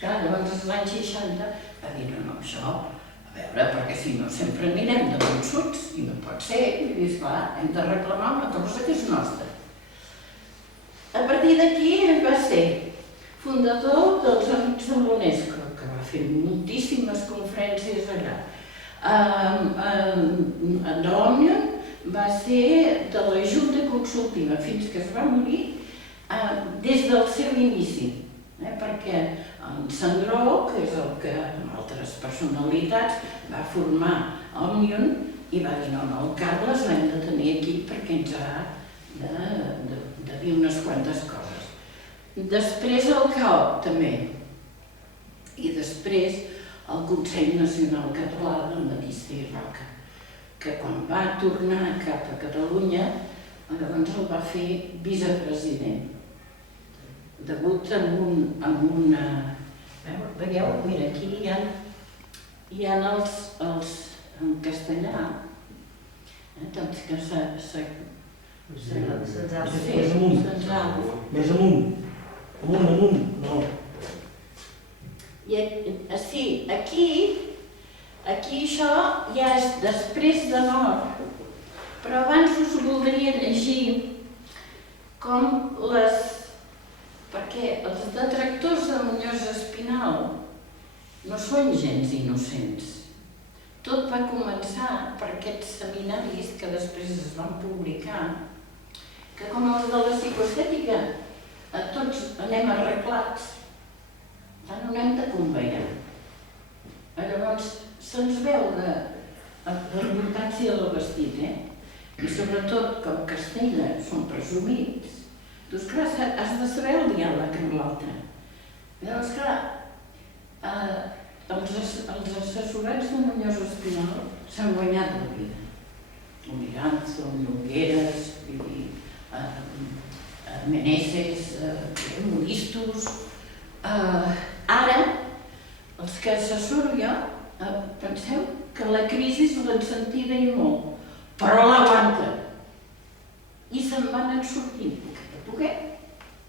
Clar, llavors als anys 60 va dir, no, això, a veure, perquè si no sempre anirem de vençuts i no pot ser, i dius, clar, hem de reclamar una cosa que és nostra. A partir d'aquí va ser fundador dels Amics de l'UNESCO, que va fer moltíssimes conferències allà. A l'Òmnium va ser de la Junta Consultiva fins que es va morir des del seu inici, perquè en Sandró, que és el que amb altres personalitats va formar Òmnium, i va dir, no, el Carles l'hem de tenir aquí perquè ens ha de dir unes quantes coses. Després el CAO també, i després el Consell Nacional Català del Batista i Roca, que quan va tornar cap a Catalunya, llavors el va fer vicepresident. Degut a una... Veieu? Mira, aquí hi ha els en castellà, doncs que Més amunt. Més amunt. Amunt, no. Sí, aquí això ja és després de mort, però abans us voldria llegir com perquè els detractors de Muñoz Espinal no són gens innocents. Tot va començar per aquests seminaris que després es van publicar, que com els de la psicoestètica, tots anem arreglats, no anem de conveient. Llavors se'ns veu de l'importància del vestit, i sobretot com Castella són presumits, doncs clar, has de saber el diàleg amb l'altre. Llavors clar, els assessorats de Muñoz Espinal s'han guanyat la vida. El Miranzo, el Nogueras, Meneses, Moristos. Ara, els que assessoro jo, penseu que la crisi l'han sentida i molt, però l'aguanta. I se'n van sortint, poquet a poquet,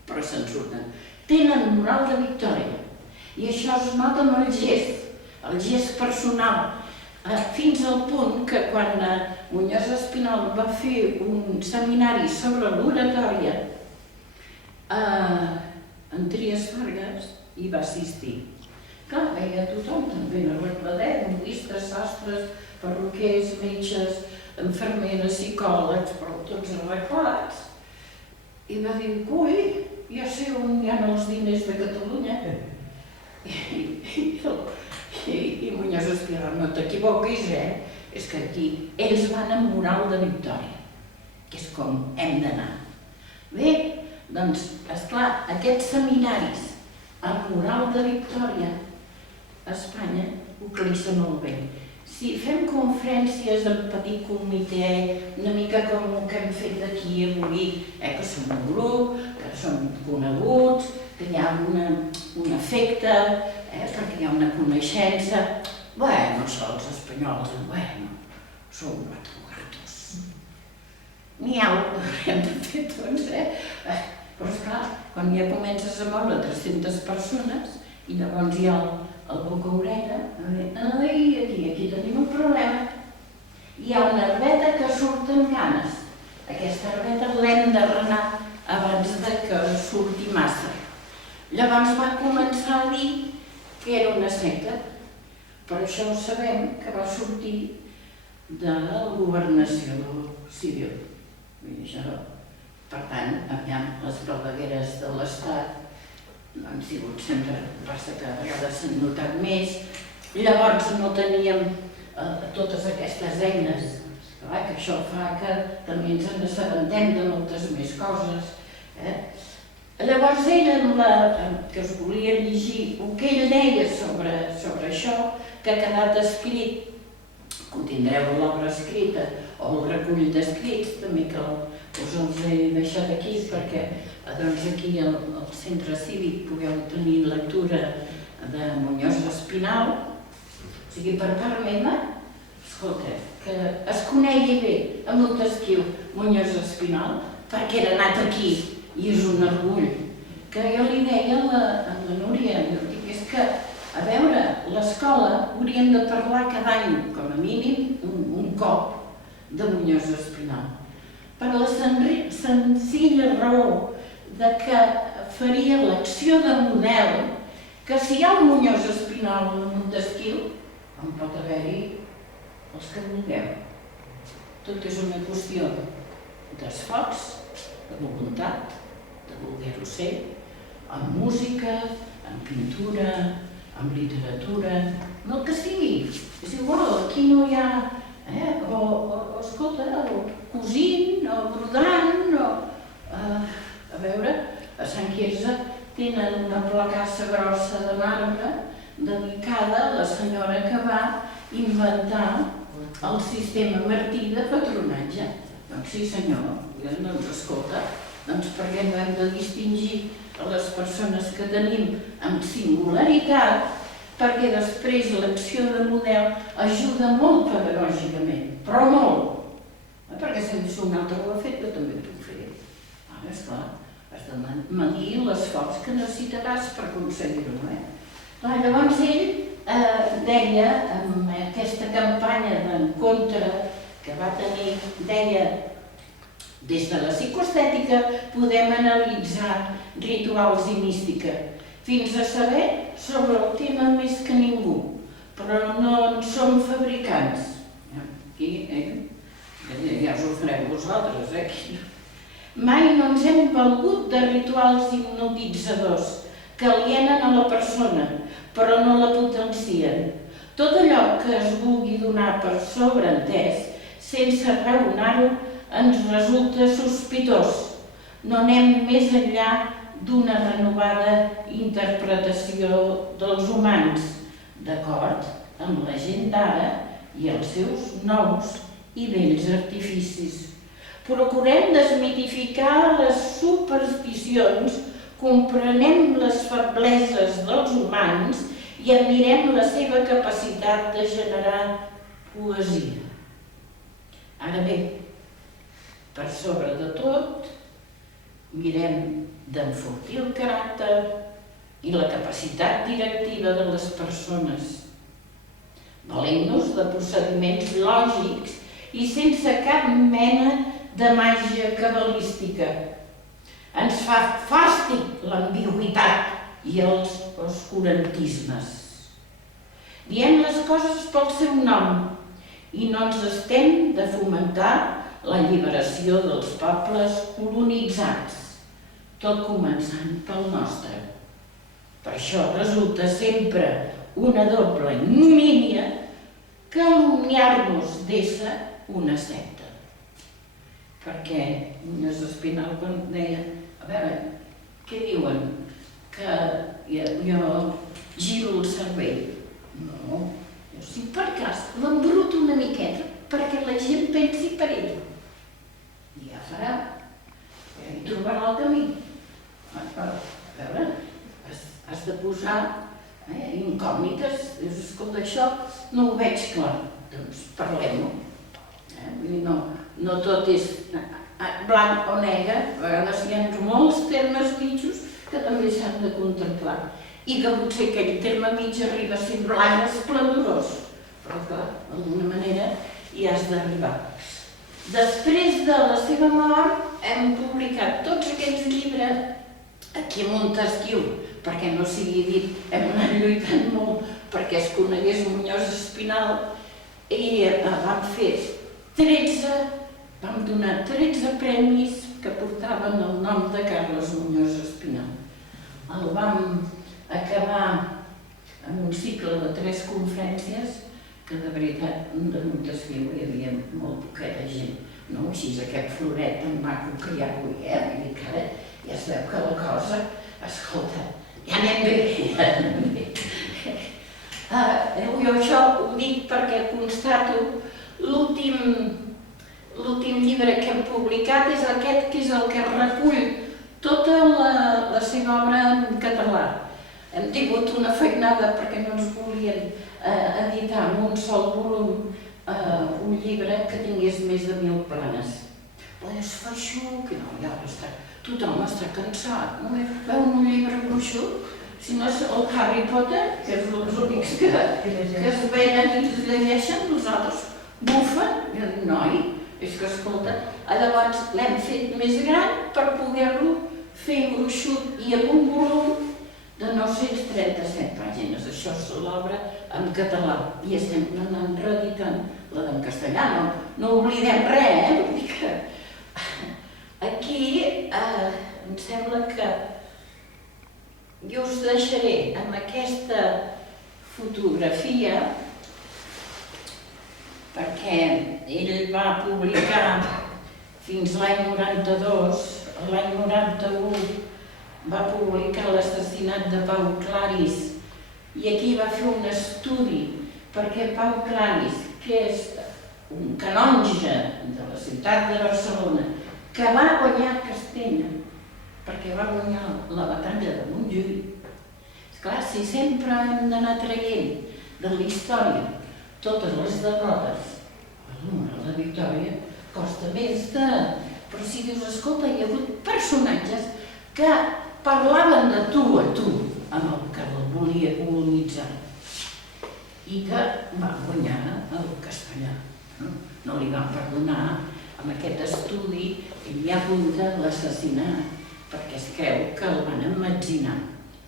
però se'n surten. Tenen moral de victòria. I això es nota amb el gest personal, fins al punt que quan Muñoz Espinal va fer un seminari sobre l'oratòria, en Trias Fargas hi va assistir. Clar, veia tothom, també arregladet, modistes, sastres, perruquers, metges, infermeres, psicòlegs, però tots arreglats. I va dir, ui, ja sé on hi ha els diners de Catalunya. I Muñoz Espinal, no t'equivoquis, és que aquí ells van amb moral de victòria, que és com hem d'anar. Bé, doncs, esclar, aquests seminaris amb moral de victòria a Espanya ho clissa molt bé. Si fem conferències en petit comitè, una mica com el que hem fet d'aquí avui, que som un grup, que som coneguts, que hi ha un efecte, perquè hi ha una coneixença. Bueno, sols espanyols, som gatos. Miau, hem de fer tots, Però esclar, quan ja comences a moure 300 persones i llavors hi ha el boca-orella, aquí tenim un problema. Hi ha una herbeta que surt amb ganes. Aquesta herbeta l'hem de renar abans que surti massa. Llavors va començar a dir que era una secta. Per això sabem que va sortir de la governació civil. Per tant, les clavegueres de l'Estat han sigut sempre, passa que a vegades s'han notat més. Llavors no teníem totes aquestes eines Clar, que això fa que també ens en assabentem de moltes més coses. Llavors ell, que us volia llegir el que ell deia sobre això, que ha quedat escrit, que ho tindreu a l'obra escrita, o el recull d'escrits, també que us els he deixat aquí, perquè doncs aquí al centre cívic pugueu tenir lectura de Muñoz Espinal. O sigui, per part meva, escolta, que es conegui bé a Montesquieu Muñoz Espinal, perquè era anat aquí i és un orgull. Que jo li deia a la Núria, és que, a veure, l'escola hauríem de parlar cada any, com a mínim, un cop de Muñoz Espinal. Per la senzilla raó de que faria l'acció de model que si hi ha un Muñoz Espinal a Montesquieu, en pot haver-hi els que vulgueu. Tot és una qüestió d'esforç, de voluntat, de voler-ho ser, en música, en pintura, en literatura, no el que sigui. És igual, aquí no hi ha, escolta, o cosint, o brodant, o... A veure, a Sant Quirze tenen una placassa grossa de marbre dedicada a la senyora que va inventar el sistema Martí de patronatge. Doncs sí senyor, doncs escolta, doncs perquè no hem de distingir a les persones que tenim amb singularitat, perquè després l'acció de model ajuda molt pedagògicament, però molt. Perquè si un altre ho ha fet, jo també ho puc fer. Ara, esclar, has de medir l'esforç que necessitaràs per aconseguir-ho. Llavors ell deia, amb aquesta campanya d'en contra que va tenir, deia, des de la psicoestètica podem analitzar rituals i mística, fins a saber sobre el tema més que ningú, però no en som fabricants. Aquí, ja us ho fareu vosaltres, aquí. Mai no ens hem valgut de rituals hipnotitzadors que alienen a la persona, però no la potencien. Tot allò que es vulgui donar per sobreentès, sense raonar-ho, ens resulta sospitós. No anem més enllà d'una renovada interpretació dels humans, d'acord amb la gent d'ara i els seus nous i vells artificis. Procurem desmitificar les supersticions, comprenem les febleses dels humans i admirem la seva capacitat de generar poesia. Ara bé, per sobre de tot, mirem d'enfortir el caràcter i la capacitat directiva de les persones. Valem-nos de procediments lògics i sense cap mena de màgia cabalística. Ens fa fàstic l'ambigüitat i els oscurantismes. Diem les coses pel seu nom i no ens estem de fomentar la alliberació dels pobles colonitzats, tot començant pel nostre. Per això resulta sempre una doble ignomínia calumniar-nos d'ésser una secta. Perquè Muñoz Espinal quan deia, a veure, què diuen? Que jo giro el cervell. No, jo si per cas l'embruto una miqueta perquè la gent pensi per ell. I ja farà, i trobarà el camí. A veure, has de posar incògnites, dius, escolta, això no ho veig clar, doncs parlem-ho. Vull dir, no tot és blanc o negre, a vegades hi ha molts termes mitjos que també s'han de contemplar i que potser aquell terme mig arriba a ser blanc esplendorós, però clar, d'alguna manera hi has d'arribar. Després de la seva mort hem publicat tots aquests llibres aquí a Montesquieu, perquè no sigui dit, hem anat lluitant molt perquè es conegués Muñoz Espinal i vam donar 13 premis que portaven el nom de Carles Muñoz Espinal. El vam acabar en un cicle de 3 conferències que de veritat damunt d'Esviu hi havia molt poqueta gent. No, així aquest floret tan maco que hi ha avui, vull dir que ara ja es veu que la cosa, escolta, ja anem bé, ja anem bé. Jo això ho dic perquè constato l'últim llibre que hem publicat és aquest, que és el que recull tota la seva obra en català. Hem tingut una feinada perquè no ens volien editar en un sol volum un llibre que tingués més de 1.000 planes. Però es fa xuc, no, ja tothom està cansat. Veuen un llibre gruixut, si no és el Harry Potter, que és els únics que es venen i es llegeixen, nosaltres bufen, i jo dic, noi, és que escolta, llavors l'hem fet més gran per poder-lo fer gruixut i amb un volum de 937 pàgines. Això és l'obra en català i estem anant reeditant la d'en castellà. No oblidem res, vull dir que aquí em sembla que jo us deixaré amb aquesta fotografia perquè ell va publicar fins l'any 92, l'any 91 va publicar l'assassinat de Pau Claris i aquí va fer un estudi perquè Pau Claris, que és un canonge de la ciutat de Barcelona, que va guanyar Castella, perquè va guanyar la batalla de Montjuïc. Esclar, si sempre hem d'anar traient de la història totes les derrotes, la victòria costa més de... Però si dius, escolta, hi ha hagut personatges que parlaven de tu a tu amb el que el volia colonitzar i que van guanyar el castellà. No li van perdonar. Amb aquest estudi ell hi apunta l'assassinat perquè es creu que el van emmetzinar,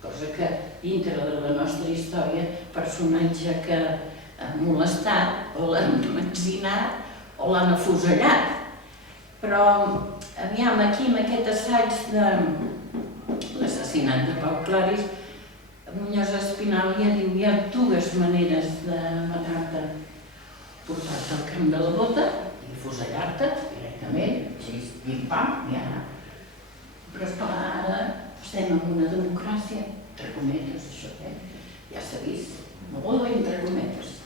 cosa que dintre de la nostra història, personatge que ha molestat o l'han emmetzinat o l'han afusellat. Però, aviam, aquí amb aquest assaig de l'assassinat de Pau Claris, Muñoz Espinal ja diu hi ha dues maneres de matar-te: portar-te al camp de la bota i fusellar-te directament, així, pim-pam, ja. Però esclar, ara estem en una democràcia, entre cometes, això, ja s'ha vist, molt entre cometes.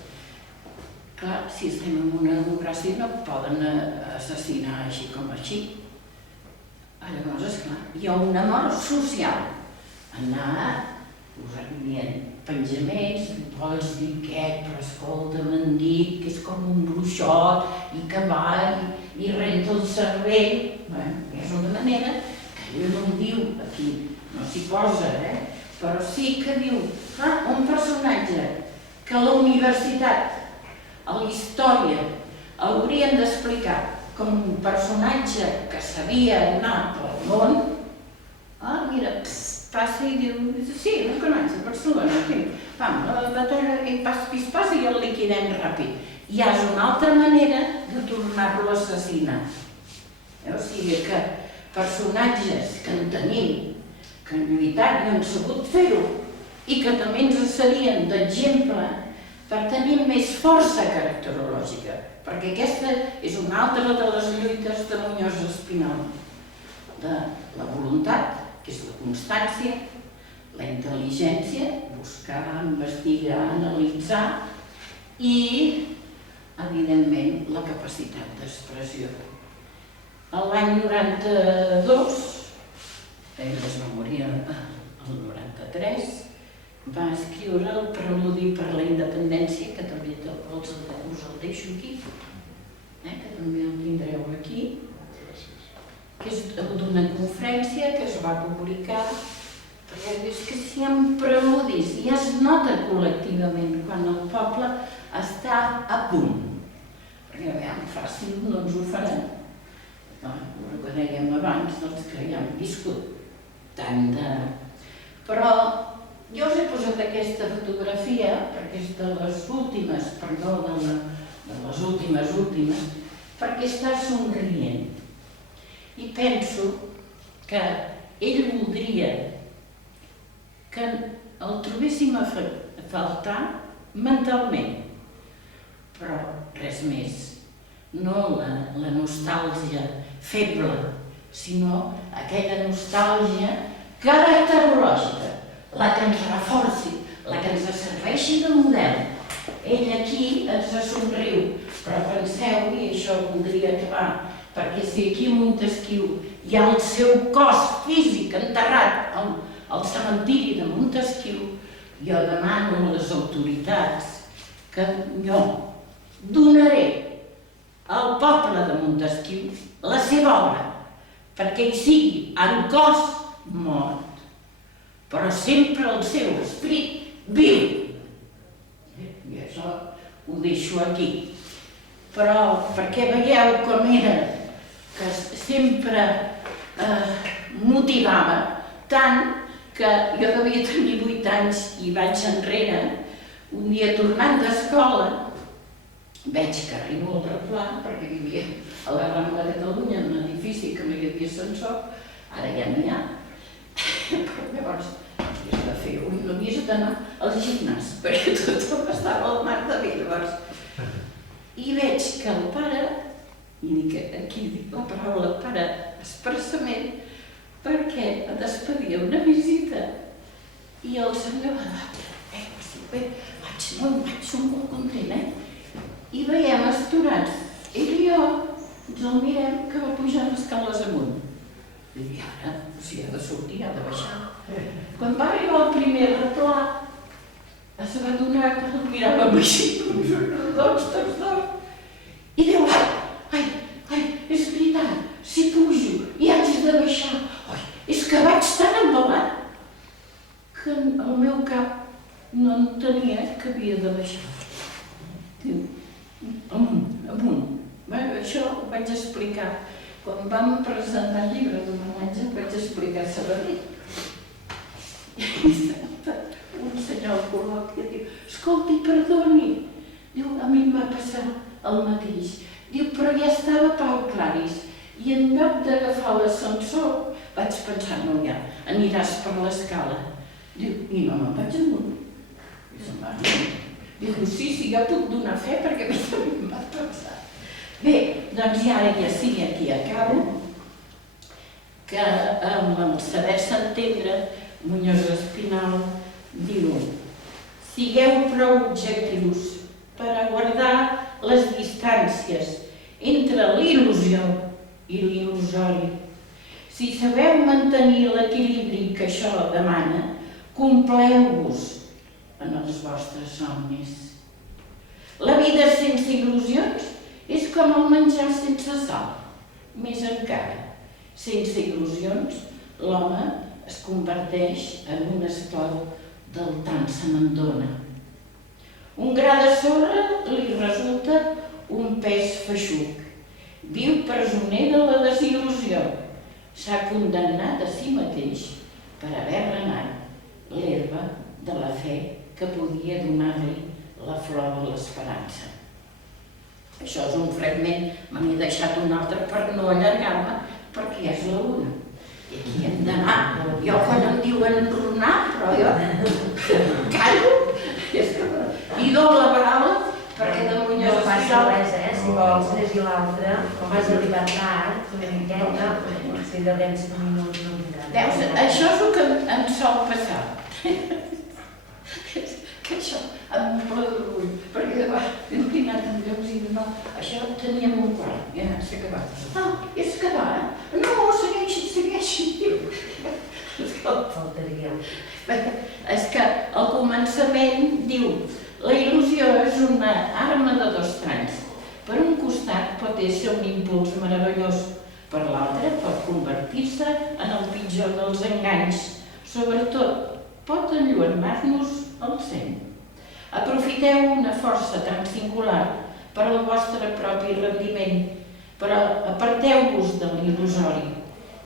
Clar, si estem en una democràcia no poden assassinar així com així. Llavors, esclar, hi ha una mort social. Anar dient penjaments, vols dir què, però escolta, m'han dit que és com un bruixot i que va i renta el cervell. Bé, és una manera que ell no ho diu aquí, no s'hi posa, però sí que diu, un personatge que a la universitat, a la història, haurien d'explicar com un personatge que sabia anar pel món. Mira, passa i diu, sí, no coneix a Barcelona, vam, la batalla i passa i el liquidem ràpid. Ja és una altra manera de tornar-lo a assassinar. O sigui que personatges que en tenim, que han lluitat i han sabut fer-ho, i que també ens serien d'exemple per tenir més força caracterològica, perquè aquesta és una altra de les lluites de Muñoz Espinal, de la voluntat, que és la constància, la intel·ligència, buscar, investigar, analitzar i, evidentment, la capacitat d'expressió. L'any 92, ell es va morir el 93, va escriure el preludi per la independència, que també us el deixo aquí, que també el tindreu aquí, que és d'una conferència que es va publicar, perquè és que si hi ha preludis i es nota col·lectivament quan el poble està a punt. Perquè, fàcil no ens ho faran. El que dèiem abans, que ja hem viscut tant de... Però jo us he posat aquesta fotografia, perquè és de les últimes, perdó, de les últimes, perquè està somrient. I penso que ell voldria que el trobéssim a faltar mentalment, però res més. No la nostàlgia feble, sinó aquella nostàlgia caracterològica, la que ens reforci, la que ens serveixi de model. Ell aquí ens somriu, però penseu, i això voldria acabar, perquè si aquí a Montesquiu hi ha el seu cos físic enterrat al cementiri de Montesquiu, jo demano a les autoritats que jo donaré al poble de Montesquiu la seva obra, perquè hi sigui en cos mort, però sempre el seu esperit viu. I això ho deixo aquí. Però perquè veieu com era, que sempre motivava tant que jo devia tenir 8 anys i vaig enrere, un dia tornant d'escola, veig que arribo al replà, perquè vivia a la Rambla de Catalunya, en un edifici que no hi havia ascensor, ara ja n'hi ha. Però llavors, havies de fer un havies d'anar al gimnàs, perquè tothom estava al mar de bé, llavors. I veig que el pare, i dic, aquí dic la paraula pare expressament, perquè despedia una visita, i el senyor va dir, vaig molt content, i veiem esturats, ell i jo, ens el mirem que va pujar les escales amunt. I ara, si ha de sortir, ha de baixar. Quan va arribar el primer replà, es va adonar que el miràvem així, uns rodons tots dos. I diu, ai, és veritat, si pujo i haig de baixar, és que vaig tan embalat que el meu cap no entenia que havia de baixar. Diu, amunt. Això ho vaig explicar. Quan vam presentar el llibre d'homenatge, ho vaig explicar a Sabadell. Un senyor al col·loqui diu, escolti, perdoni. Diu, a mi em va passar el mateix. Diu, però ja estava Pau Claris. I en lloc d'agafar l'ascensor, vaig pensar, no, ja, aniràs per l'escala. Diu, i no me'n vaig amunt. Diu, sí, jo puc donar fe perquè a mi també em va pensar. Bé, doncs ja sí, aquí acabo, que amb el saber-se entendre, Muñoz Espinal diu, sigueu prou objectius per a guardar les distàncies entre l'il·lusió i l'il·lusori. Si sabeu mantenir l'equilibri que això demana, compleu-vos en els vostres somnis. La vida sense il·lusions és com el menjar sense sal. Més encara, sense il·lusions, l'home es converteix en un esclau del tant se me'n dona. Un gra de sorra li resulta un pes feixuc. Viu presoner de la desil·lusió. S'ha condemnat a si mateix per haver renat l'herba de la fe que podia donar-li la flor de l'esperança. Això és un fragment, me n'he deixat un altre per no allargar-me, perquè ja és la una. I aquí hem d'anar. Jo quan em diuen enronar, però jo callo, i dono la paraula, perquè de Muñoz no passa res, si vols llegir l'altre, com has arribat tard, una miqueta, si de 20 minuts no tindrà. Veus, això és el que em sol passar. Que això em ple d'orgull, perquè de vegades hem dinat amb llocs i no, això teníem un quart, ja s'ha acabat. És acabar? No, segueixi. Faltaria. És que al començament diu, la il·lusió és una arma de dos trams. Per un costat pot ser un impuls meravellós, per l'altre pot convertir-se en el pitjor dels enganys. Sobretot, pot enlluernar-nos el seny. Aprofiteu una força tan singular per al vostre propi rendiment, però aparteu-vos de l'il·lusori.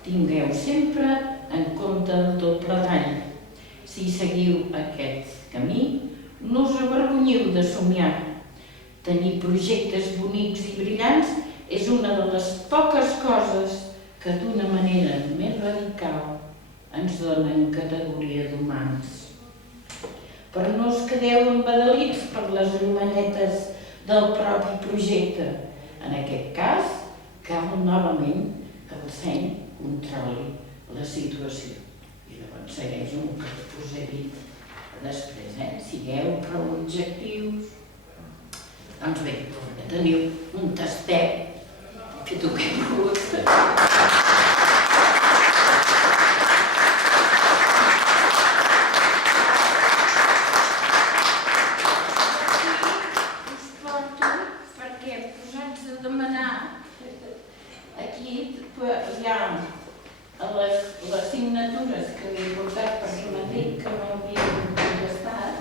Tingueu sempre en compte el tot plegall. Si seguiu aquest camí, no us avergonyiu de somiar. Tenir projectes bonics i brillants és una de les poques coses que d'una manera més radical ens donen categoria d'humans. Però no us quedeu embadalits per les llumanetes del propi projecte. En aquest cas, cal novament que el CEN controli la situació. I llavors segueix el que us he dit després, sigueu prou objectius. Doncs bé, ja teniu un tastet que toquem pogut. Us porto perquè posats a demanar aquí hi ha les signatures que havia portat perquè m'ha dit que no havien contestat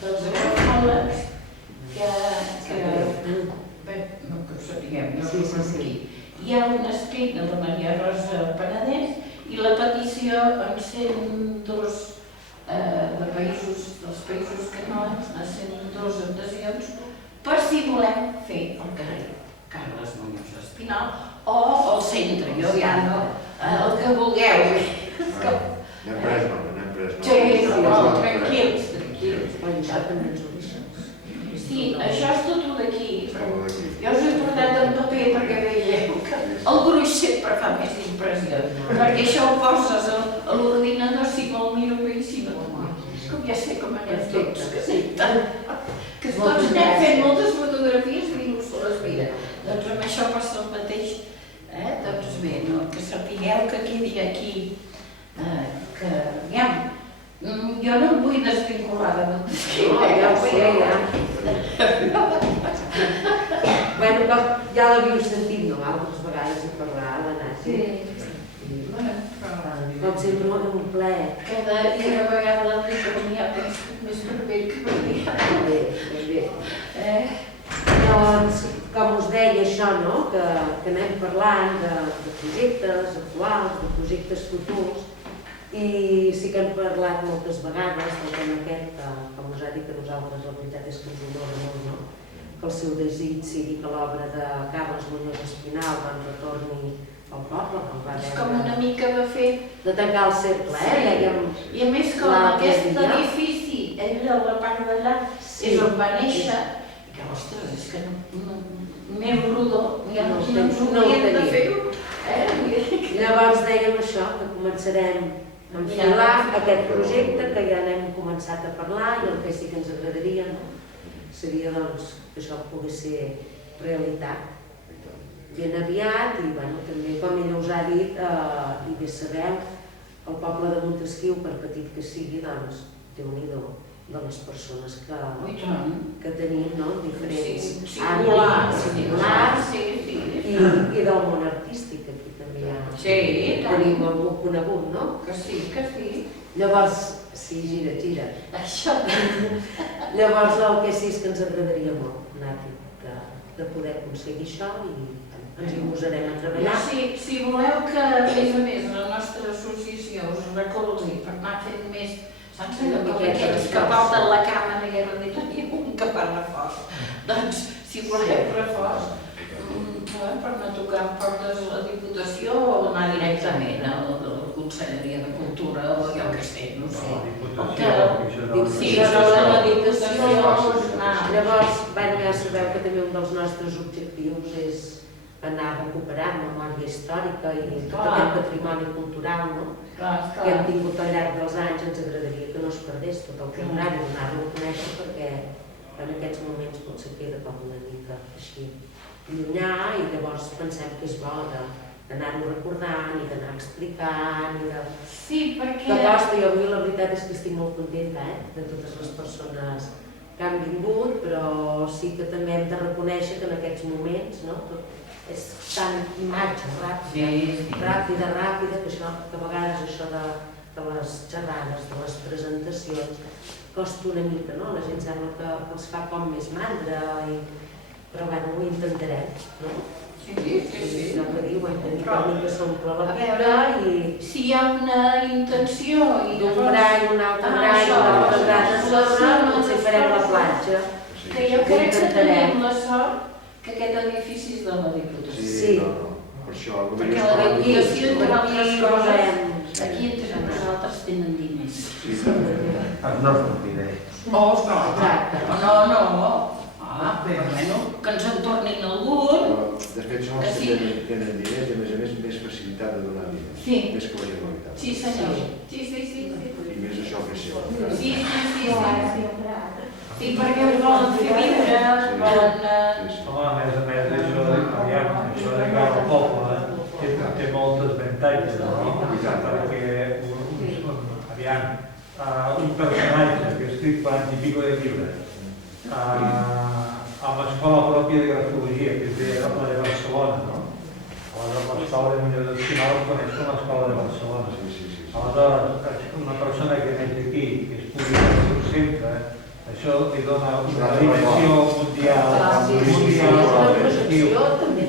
dels grafòlegs no que ho sapiguem, no ho sé aquí. Hi ha un escrit de la Maria Rosa Penedès i la petició en 102 dels països catalans, en 102 adhesions, per si volem fer el carrer Carles Muñoz Espinal o el centre, jo ja no, el que vulgueu. N'hem pres nota, n'hem pres nota. Sí, tranquils. Això també ens ho deixes. Sí, això és tot d'aquí. Jo us he portat en paper perquè veieu que el gruix sempre fa més impressió. Perquè això ho poses a l'ordinador, si me'l miro bé i si no, com ja sé com anem tots, que tots anem fent moltes fotografies i ningú se les mira. Doncs amb això passa el mateix. Doncs bé, que sapigueu que quedi aquí, que aviam, jo no em vull desvincular de Montesquieu. No, ja ho sé, ja. Bueno, però ja l'havíeu sentit, no? Altres vegades a parlar de Nati. Com sempre, un plaer. Cada vegada l'economia pensa més per bé que per bé. Bé. Doncs, com us deia això, no? Que anem parlant de projectes actuals, de projectes futurs, i sí que hem parlat moltes vegades del tema aquest, com us ha dit a nosaltres, la veritat és que ens honora molt, no? Que el seu desig sigui que l'obra de Carles Muñoz Espinal retorni al poble. És com una mica de fer... De tancar el cercle, dèiem. I a més com aquest edifici, ell a la part d'allà, és on va néixer, i que, ostres, és que més rodó, ja no hauríem de fer-ho. Llavors dèiem això, que començarem a enfilar aquest projecte, que ja n'hem començat a parlar, i el que sí que ens agradaria seria doncs, que això pogués ser realitat ben aviat, i també, com ella us ha dit, i bé sabeu, el poble de Montesquieu, per petit que sigui, doncs, Déu-n'hi-do, de les persones que tenim, diferents àmbits singulars, i del món artístic, aquí també tenim algú conegut, no? Que sí. Llavors, sí, gira. Això. Llavors, el que sí és que ens agradaria molt, Nati, de poder aconseguir això i ens hi posarem a treballar. Si voleu que, a més, la nostra associació us recolzi per anar fent més, saps allò que aquells que porten la càmera i tenim un que parla fort. Doncs, si voleu reforç, per no tocar en portes a la Diputació o anar directament a la Conselleria de Cultura o jo què sé, no sé. Sí, però a la Diputació... Llavors, ja sabeu que també un dels nostres objectius és anar recuperant memòria històrica i tot aquest patrimoni cultural que hem tingut al llarg dels anys. Ens agradaria que no es perdés, tot el contrari, donar-lo a conèixer, perquè en aquests moments potser queda com una mica així llunyà, i llavors pensem que és bo d'anar-ho recordant i d'anar explicant i de... Sí, perquè... Que costa, i avui la veritat és que estic molt contenta de totes les persones que han vingut, però sí que també hem de reconèixer que en aquests moments tot és tan imatge ràpida, que a vegades això de les xerrades, de les presentacions, costa una mica, no? La gent sembla que els fa com més mandra, però bueno, ho intentarem, no? Sí. No que diuen, que s'omple la pedra i... Si hi ha una intenció i... d'un gra i un altre gra i un altre gra de sobre, potser farem la platja. Que jo crec que tenim la sort que aquest edifici és de la Diputació. Sí. Per això, perquè la Diputació, entre altres coses, aquí entre nosaltres tenen diners. Sí, Els nostres diners. No. Però bueno, que ens en tornin algun. Però, de fet, són els que tenen diners i, a més, més facilitat de donar diners. Sí. Més que la Generalitat. Sí, senyor. Sí. I més això que sí. Sí. Sí, perquè els volen fer viure, volen... Home, a més, això de cara al poble té moltes avantatges, no? Perquè un personatge que ha escrit 40 i pico de llibres amb l'escola pròpia de grafologia, que és la de Barcelona, no? L'escola de Muñoz del Espinal es coneix com l'escola de Barcelona. Aleshores, una persona que neix aquí, que es pugui al seu centre, això li dona una dimensió mundial,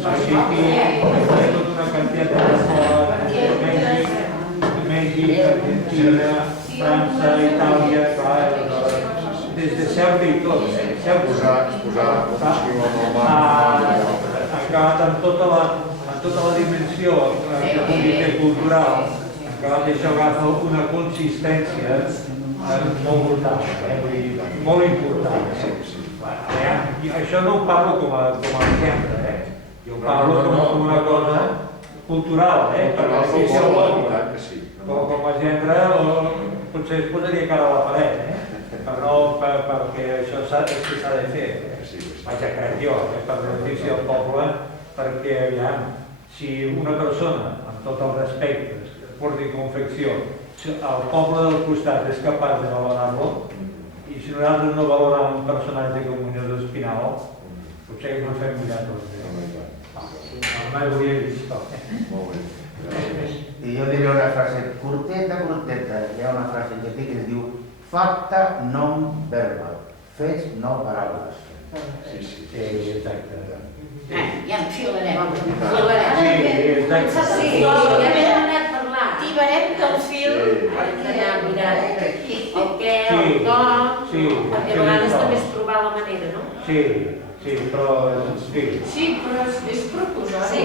perquè aquí hi ha tota una quantitat d'escoles, Mèxic, Argentina, França, Itàlia, des de Ceuta i tot, Posar votació en el mar. ha acabat amb tota la dimensió cultural, ha acabat d'això agafa una consistència molt brutal, molt important. Això no ho parlo com a exemple, jo ho parlo com una cosa cultural, perquè és com a exemple potser es posaria cara a la paret, però perquè això s'ha de fer, vaja, crec jo, per benefici del poble, perquè aviam, si una persona, amb tot el respecte, porti confecció, el poble del costat és capaç de valorar-lo, i si nosaltres no valorem un personatge com Muñoz del Espinal, potser que no fem mirar tot. Mai ho havia vist. Molt bé. I jo diré una frase curteta, hi ha una frase que té que es diu facta non verbal, fets no paraules. Sí, exacte. Ja en filarem. Sí, ja hem anat parlant. Tibarem del fil. Hem d'anar mirant el què, el com, perquè a vegades també és trobar la manera, no? Sí, però... Sí, però és proposori,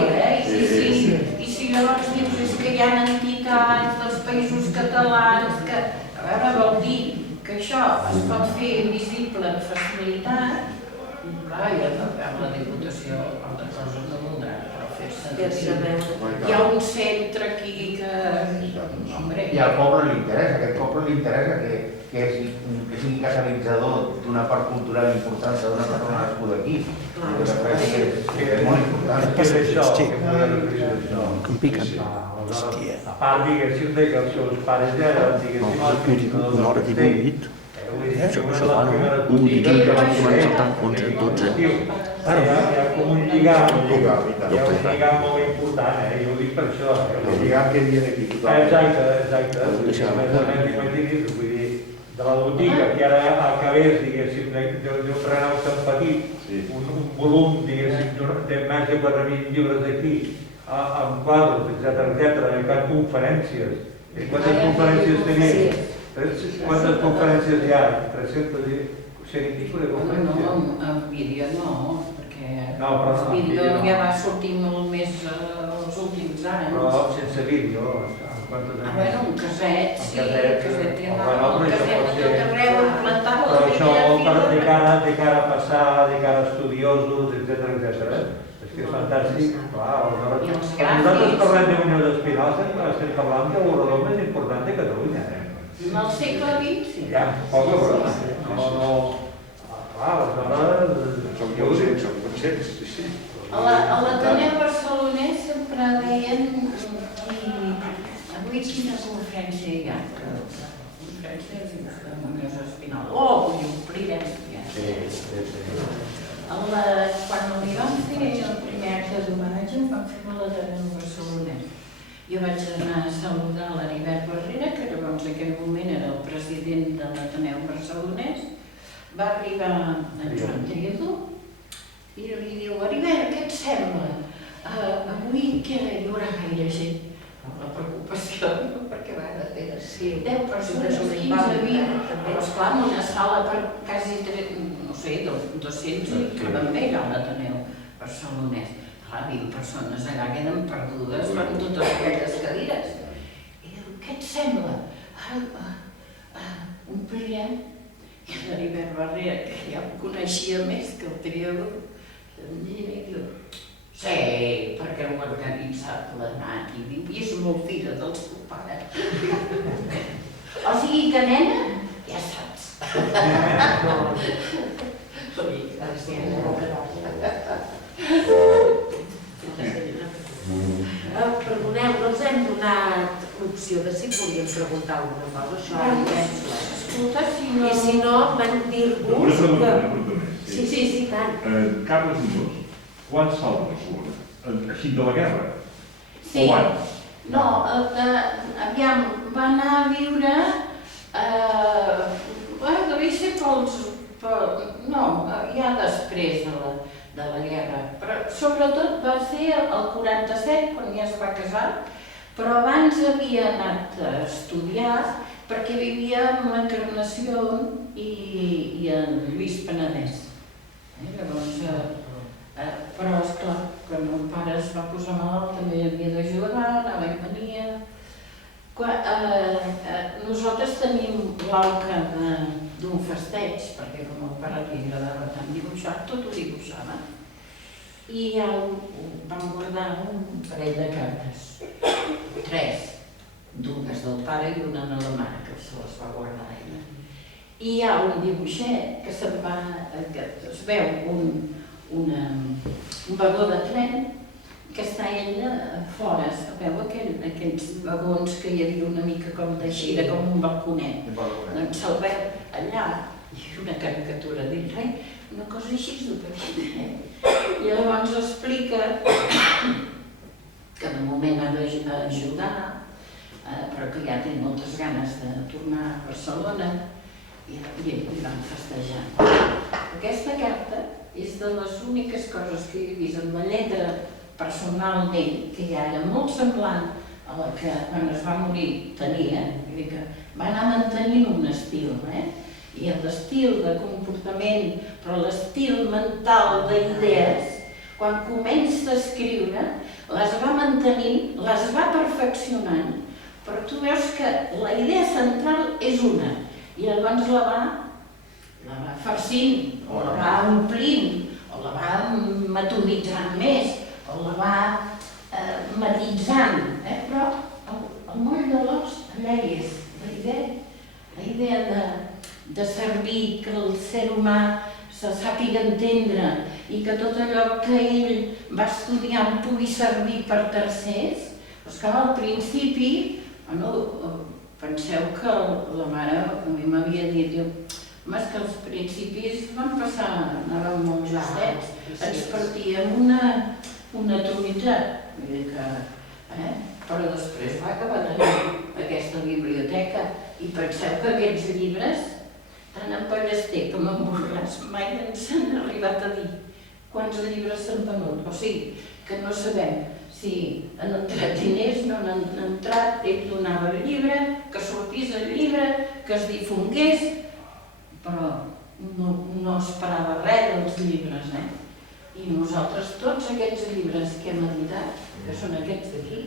I si llavors dius que hi ha entitats dels països catalans que, a veure, vol dir que això es pot fer visible amb facilitat, clar, ja amb la Diputació altres coses no voldran, però fer-se visible. Hi ha un centre aquí que... I al poble li interessa, aquest poble li interessa que sigui catalitzador d'una part cultural important d'una persona nascuda aquí. Que és molt important. Què és això? Em piquen. A part, diguéssim, que els seus pares ja eren, diguéssim, una hora 18. Això va, no? Un weekend que vam començar 11-12. Hi ha com un lligam molt important, jo ho dic per això. El lligam que hi havia aquí tothom. Exacte. Vull dir, de la botiga, que ara acabés, diguéssim, d'un Renault tan petit, un volum, diguéssim, de més de 4.000 llibres d'aquí, amb quadros, etcètera, amb conferències. Quantes conferències tenim? Quantes conferències hi ha? 300 i 100 i pico de conferències? No, en vídeo no, perquè el vídeo ja va sortir molt més els últims anys. Però sense vídeo, Bueno, un caset, sí, un caset té tot arreu, implantat però això de cara a passar, de cara a estudiosos, etcètera, és que és fantàstic. Nosaltres parlem de Muñoz del Espinal, estem parlant de l'orador més important de Catalunya. En el segle XX, sí. Ja, poca broma. Som conscients, sí. A l'Ateneu barcelonès sempre deien avui quina conferència hi ha? Conferències de Muñoz del Espinal. Ho omplirem. Quan li vam fer el primer acte d'homenatge, vam fer a l'Ateneu barcelonès. Jo vaig anar a saludar l'Heribert Barrera, que llavors en aquell moment era el president de l'Ateneu barcelonès. Va arribar en Joan Triadú i li diu: Heribert, què et sembla? Avui que hi haurà gaire gent? La preocupació, perquè va de 10 persones, 15, 20, però esclar, en una sala per quasi 200 i caben bé allà a l'Ateneu barcelonès. Clar, 20 persones allà queden perdudes per totes aquelles cadires. I diu: què et sembla? Omplirem? I l'Heribert Barrera, que ja em coneixia més que el triador, em mira i diu: sí, perquè ho ha organitzat l'Anat, i diu, i és molt fira del seu pare. O sigui que, nena, ja saps. Perdoneu, no ens hem donat l'opció de si volíem preguntar alguna cosa, això ara penso. Escolta, si no... I si no, van dir-vos Una pregunta que... més. Sí, tant. Carles Muñoz, quan salva Barcelona? Així de la guerra? Sí. O abans? No, aviam, va anar a viure... devia ser pels... No, ja després de la guerra. Però sobretot va ser el 47, quan ja es va casar, però abans havia anat a estudiar perquè vivia en l'Encarnació i en Lluís Penedès. Llavors, però esclar, quan el pare es va posar malalt també havia d'ajudar, anava i venia. Nosaltres tenim l'auca d'un festeig, perquè com el pare li agradava tant dibuixar, tot ho dibuixava. I ja vam guardar un parell de cartes, 3, dues del pare i una de la mare, que se les va guardar ella. I hi ha un dibuixet que es veu un vagó de tren que està ella fora, sabeu aquells vagons que hi havia una mica com de gira, com un balconet. Doncs se'l veu allà, i una caricatura dintre, una cosa així de petita. I llavors explica que de moment ha d'ajudar, però que ja té moltes ganes de tornar a Barcelona i van festejar. Aquesta carta és de les úniques coses que he vist en la lletra personal d'ell, que ja era molt semblant a la que quan es va morir tenia, vull dir que va anar mantenint un estil, i l'estil de comportament, però l'estil mental d'idees, quan comença a escriure, les va mantenint, les va perfeccionant, però tu veus que la idea central és una, i llavors la va farcint, o la va omplint, o la va metoditzant més, o la va matitzant, però el moll de l'os allà hi és, la idea de servir, que el ser humà se sàpiga entendre i que tot allò que ell va estudiar pugui servir per tercers. Però és que al principi, penseu que la mare a mi m'havia dit, home, és que als principis van passar, anàvem molt justets, ens partíem una truita, vull dir que... Però després va acabar tenint aquesta biblioteca i penseu que aquests llibres, tant en Ballester com en Borràs, mai ens han arribat a dir quants llibres s'han venut. O sigui, que no sabem si han entrat diners, no han entrat, ell donava el llibre, que sortís el llibre, que es difongués, però no esperava res dels llibres, I nosaltres, tots aquests llibres que hem editat, que són aquests d'aquí,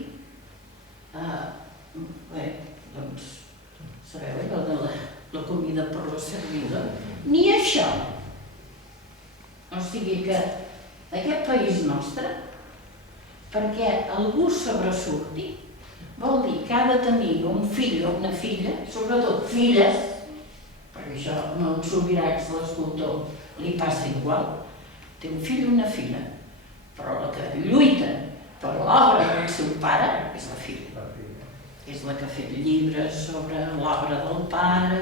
doncs, sabeu allò de la comida per la servida? Ni això. O sigui que aquest país nostre, perquè algú sobresurti, vol dir que ha de tenir un fill o una filla, sobretot filles, perquè això no els sobirats de l'escultor li passa igual, té un fill o una filla, però la que lluita per l'obra del seu pare és la filla. És la que ha fet llibres sobre l'obra del pare.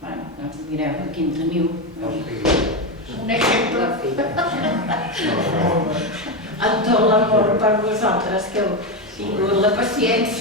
Doncs mireu, aquí en teniu un exemple. Amb tot l'amor per vosaltres que heu tingut la paciència